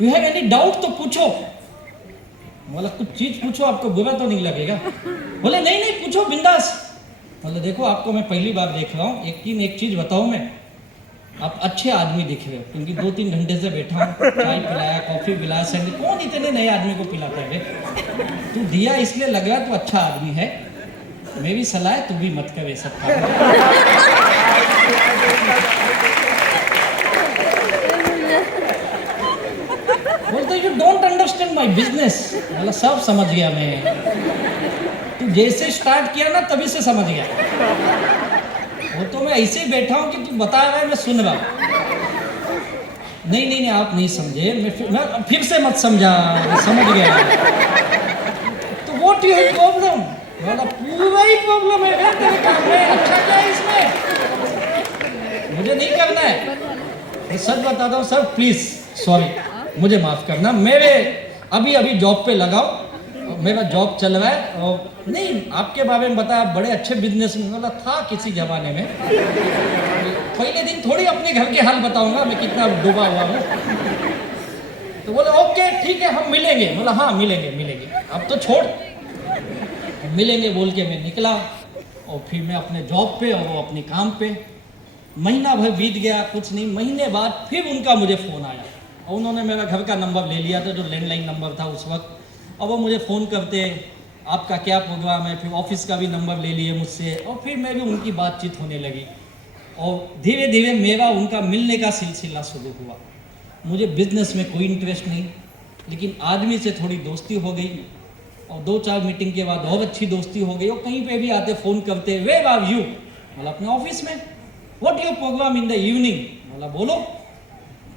यू हैव एनी डाउट तो पूछो। बोला कुछ चीज पूछो, आपको बुरा तो नहीं लगेगा? बोले नहीं पूछो बिंदास। बोले देखो आपको मैं पहली बार देख रहा हूँ, एक चीज बताऊँ मैं, आप अच्छे आदमी दिख रहे हो, क्योंकि 2-3 घंटे से बैठा हूँ, चाय पिलाया, कॉफी पिलाया, सैंडविच, कौन इतने नए आदमी को पिलाता है? तू दिया इसलिए लग रहा है तू अच्छा आदमी है, मेरी सलाह है तू भी मत कर ये सब काम। बोलते you don't understand my business. बोला सब समझ गया मैं, तू जैसे स्टार्ट किया ना तभी से समझ गया। वो तो मैं ऐसे ही बैठा हूँ कि तू बता रहा है, मैं सुन रहा हूँ। नहीं आप नहीं समझे, मैं फिर से मत समझा, मैं समझ गया। तो व्हाट यू हैव प्रॉब्लम? बोला पूरा ही प्रॉब्लम है तेरे काम में, अच्छा क्या है इसमें? मुझे नहीं करना है। मैं सच बताता हूँ सर, प्लीज सॉरी, मुझे माफ करना, मेरे अभी जॉब पे लगाओ, मेरा जॉब चल रहा है। और नहीं आपके बारे में बताया, बड़े अच्छे बिजनेसमैन वाला था किसी जमाने में। पहले दिन थोड़ी अपने घर के हाल बताऊंगा मैं कितना डूबा हुआ हूँ। तो बोले ओके ठीक है हम मिलेंगे। बोला हाँ मिलेंगे, अब तो छोड़, मिलेंगे बोल के मैं निकला। और फिर मैं अपने जॉब पे और वो अपने काम पे। महीना भर बीत गया, कुछ नहीं, महीने बाद फिर उनका मुझे फ़ोन आया, और उन्होंने मेरा घर का नंबर ले लिया था, जो लैंडलाइन नंबर था उस वक्त। और वो मुझे फ़ोन करते, आपका क्या प्रोग्राम है? फिर ऑफिस का भी नंबर ले लिए मुझसे, और फिर मैं भी उनकी बातचीत होने लगी। और धीरे धीरे मेरा उनका मिलने का सिलसिला शुरू हुआ। मुझे बिजनेस में कोई इंटरेस्ट नहीं, लेकिन आदमी से थोड़ी दोस्ती हो गई, और 2-4 मीटिंग के बाद और अच्छी दोस्ती हो गई। और कहीं पे भी आते फ़ोन करते, वेयर आर यू? बोला अपने ऑफिस में। What your programme in the evening? बोला बोलो,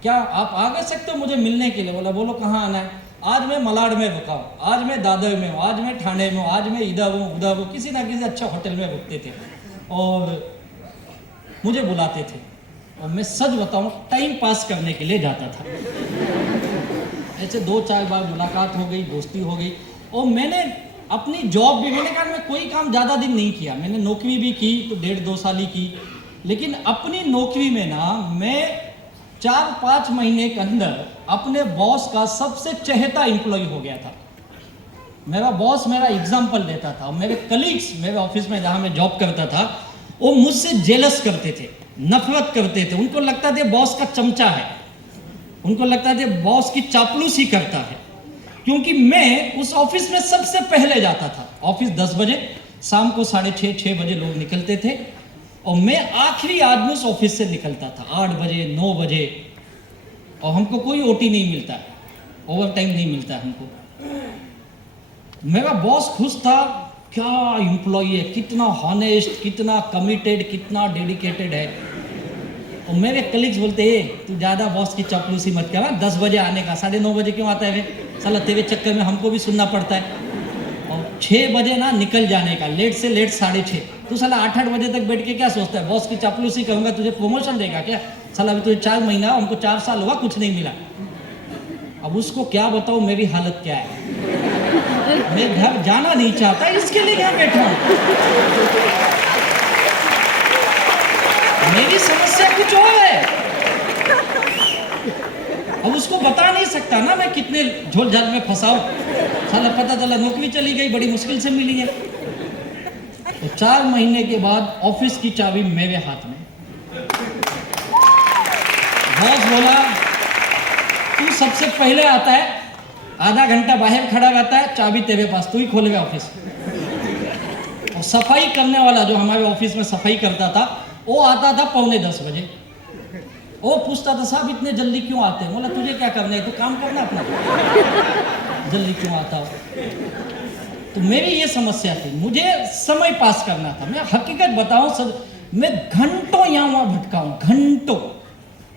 क्या आप आ गए सकते हो मुझे मिलने के लिए? बोला बोलो कहाँ आना है? आज मैं मलाड में रुका हूँ, आज मैं दादर में हूँ, आज मैं ठाणे में हूँ, आज मैं इधर हूँ उधर हूँ। किसी ना किसी अच्छा होटल में रुकते थे और मुझे बुलाते थे, और मैं सच बताऊँ टाइम पास करने के लिए जाता था। ऐसे 2-4 बार मुलाकात हो गई, दोस्ती हो गई। और मैंने अपनी जॉब भी, मैंने कहा मैं कोई काम ज़्यादा दिन नहीं किया, मैंने नौकरी भी की तो 1.5-2 साल ही की, लेकिन अपनी नौकरी में ना मैं 4-5 महीने के अंदर अपने बॉस का सबसे चहेता एम्प्लॉय हो गया था। मेरा बॉस मेरा एग्जाम्पल देता था, और मेरे कलीग्स मेरे ऑफिस में जहाँ मैं जॉब करता था वो मुझसे जेलस करते थे, नफरत करते थे। उनको लगता था बॉस का चमचा है, उनको लगता था बॉस की चापलूसी करता है, क्योंकि मैं उस ऑफिस में सबसे पहले जाता था। ऑफिस 10 बजे, शाम को 6:30-6 बजे लोग निकलते थे, और मैं आखिरी आदमी उस ऑफिस से निकलता था 8 बजे 9 बजे। और हमको कोई ओटी नहीं मिलता, ओवर टाइम नहीं मिलता हमको। मेरा बॉस खुश था, क्या एम्प्लॉय है, कितना हॉनेस्ट, कितना कमिटेड, कितना डेडिकेटेड है। और मेरे कलीग्स बोलते हैं तू ज़्यादा बॉस की चापलूसी मत कर, 10 बजे आने का, 9:30 बजे क्यों आता है वे, साला तेरे चक्कर में हमको भी सुनना पड़ता है। और 6 बजे ना निकल जाने का, लेट से लेट 6:30। तू साला 8-8 बजे तक बैठ के क्या सोचता है, बॉस की चापलूसी करूँगा तुझे प्रमोशन देगा क्या? साला अभी तुझे 4 महीना, हमको 4 साल हुआ कुछ नहीं मिला। अब उसको क्या बताऊँ मेरी हालत क्या है। मैं घर जाना नहीं चाहता, इसके लिए यहाँ बैठा हूँ। मेरी समस्या कुछ और है, अब उसको बता नहीं सकता ना मैं कितने झोल झाल में फंसा हूं। साला पता चला नौकरी चली गई, बड़ी मुश्किल से मिली है। तो 4 महीने के बाद ऑफिस की चाबी मेरे हाथ में। बॉस बोला तू सबसे पहले आता है, आधा घंटा बाहर खड़ा रहता है, चाबी तेरे पास, तू ही खोलेगा ऑफिस। और सफाई करने वाला जो हमारे ऑफिस में सफाई करता था वो आता था 9:45 बजे। वो पूछता था साहब इतने जल्दी क्यों आते हैं? बोला तुझे क्या करना है, तो काम करना अपना, जल्दी क्यों आता हो? तो मेरी ये समस्या थी, मुझे समय पास करना था। मैं हकीकत बताऊं, मैं घंटों यहाँ वहाँ भटका हूँ, घंटों।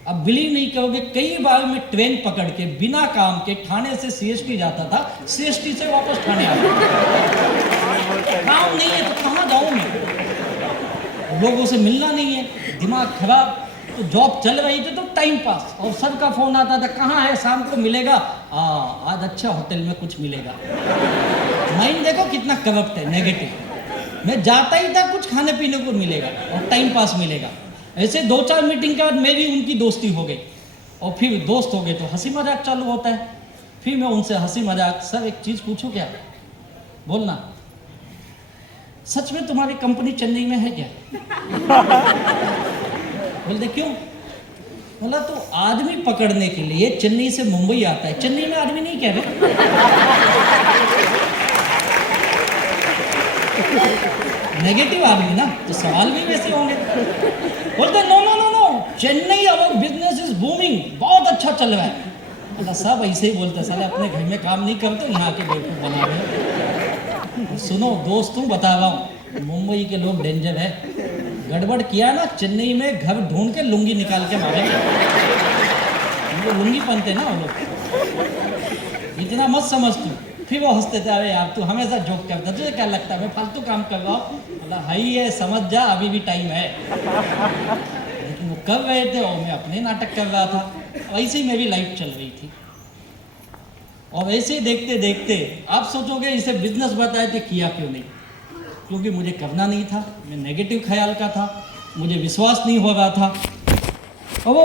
अब बिलीव नहीं करोगे, कई बार मैं ट्रेन पकड़ के बिना काम के ठाणे से CST जाता था, CST से वापस ठाणे आता था। काम नहीं है तो कहाँ जाऊँ मैं, लोगों से मिलना नहीं है, दिमाग खराब। तो जॉब चल रही थी तो टाइम पास, और सबका फोन आता था कहाँ है, शाम को मिलेगा, आज अच्छा होटल में कुछ मिलेगा। माइंड देखो कितना करप्ट है, नेगेटिव। मैं जाता ही था कुछ खाने पीने को मिलेगा और टाइम पास मिलेगा। ऐसे 2-4 मीटिंग के बाद मेरी उनकी दोस्ती हो गई, और फिर दोस्त हो गए तो हंसी मजाक चालू होता है। फिर मैं उनसे हंसी मजाक, सर एक चीज़ पूछूं क्या? बोलना, सच में तुम्हारी कंपनी चेन्नई में है क्या? बोलते क्यों? बोला तो आदमी पकड़ने के लिए चेन्नई से मुंबई आता है, चेन्नई में आदमी नहीं कह रहे। नेगेटिव आदमी ना, तो सवाल भी वैसे होंगे। बोलते no no no no, Chennai our business is booming, बहुत अच्छा चल रहा है। बोला सब ऐसे ही बोलते, साले अपने घर में काम नहीं करते, यहाँ के बेवकूफ बना रहे। सुनो दोस्त, हूँ बता रहा हूँ, मुंबई के लोग डेंजर है। गड़बड़ किया ना, चेन्नई में घर ढूंढ के लुंगी निकाल के मारेंगे। उनको लुंगी पहनते ना वो लोग, इतना मत समझ तू। फिर वो हंसते थे, अरे यार तू हमेशा जोक करता, तुझे क्या लगता है मैं फालतू काम कर रहा हूँ? बोला हाई है, समझ जा, अभी भी टाइम है। लेकिन वो कर रहे थे और मैं अपने नाटक कर रहा था। ऐसे ही मेरी लाइफ चल रही थी। और ऐसे ही देखते देखते आप सोचोगे इसे बिजनेस बताए थे, किया क्यों नहीं? क्योंकि मुझे करना नहीं था, मैं नेगेटिव ख्याल का था, मुझे विश्वास नहीं हो रहा था। और वो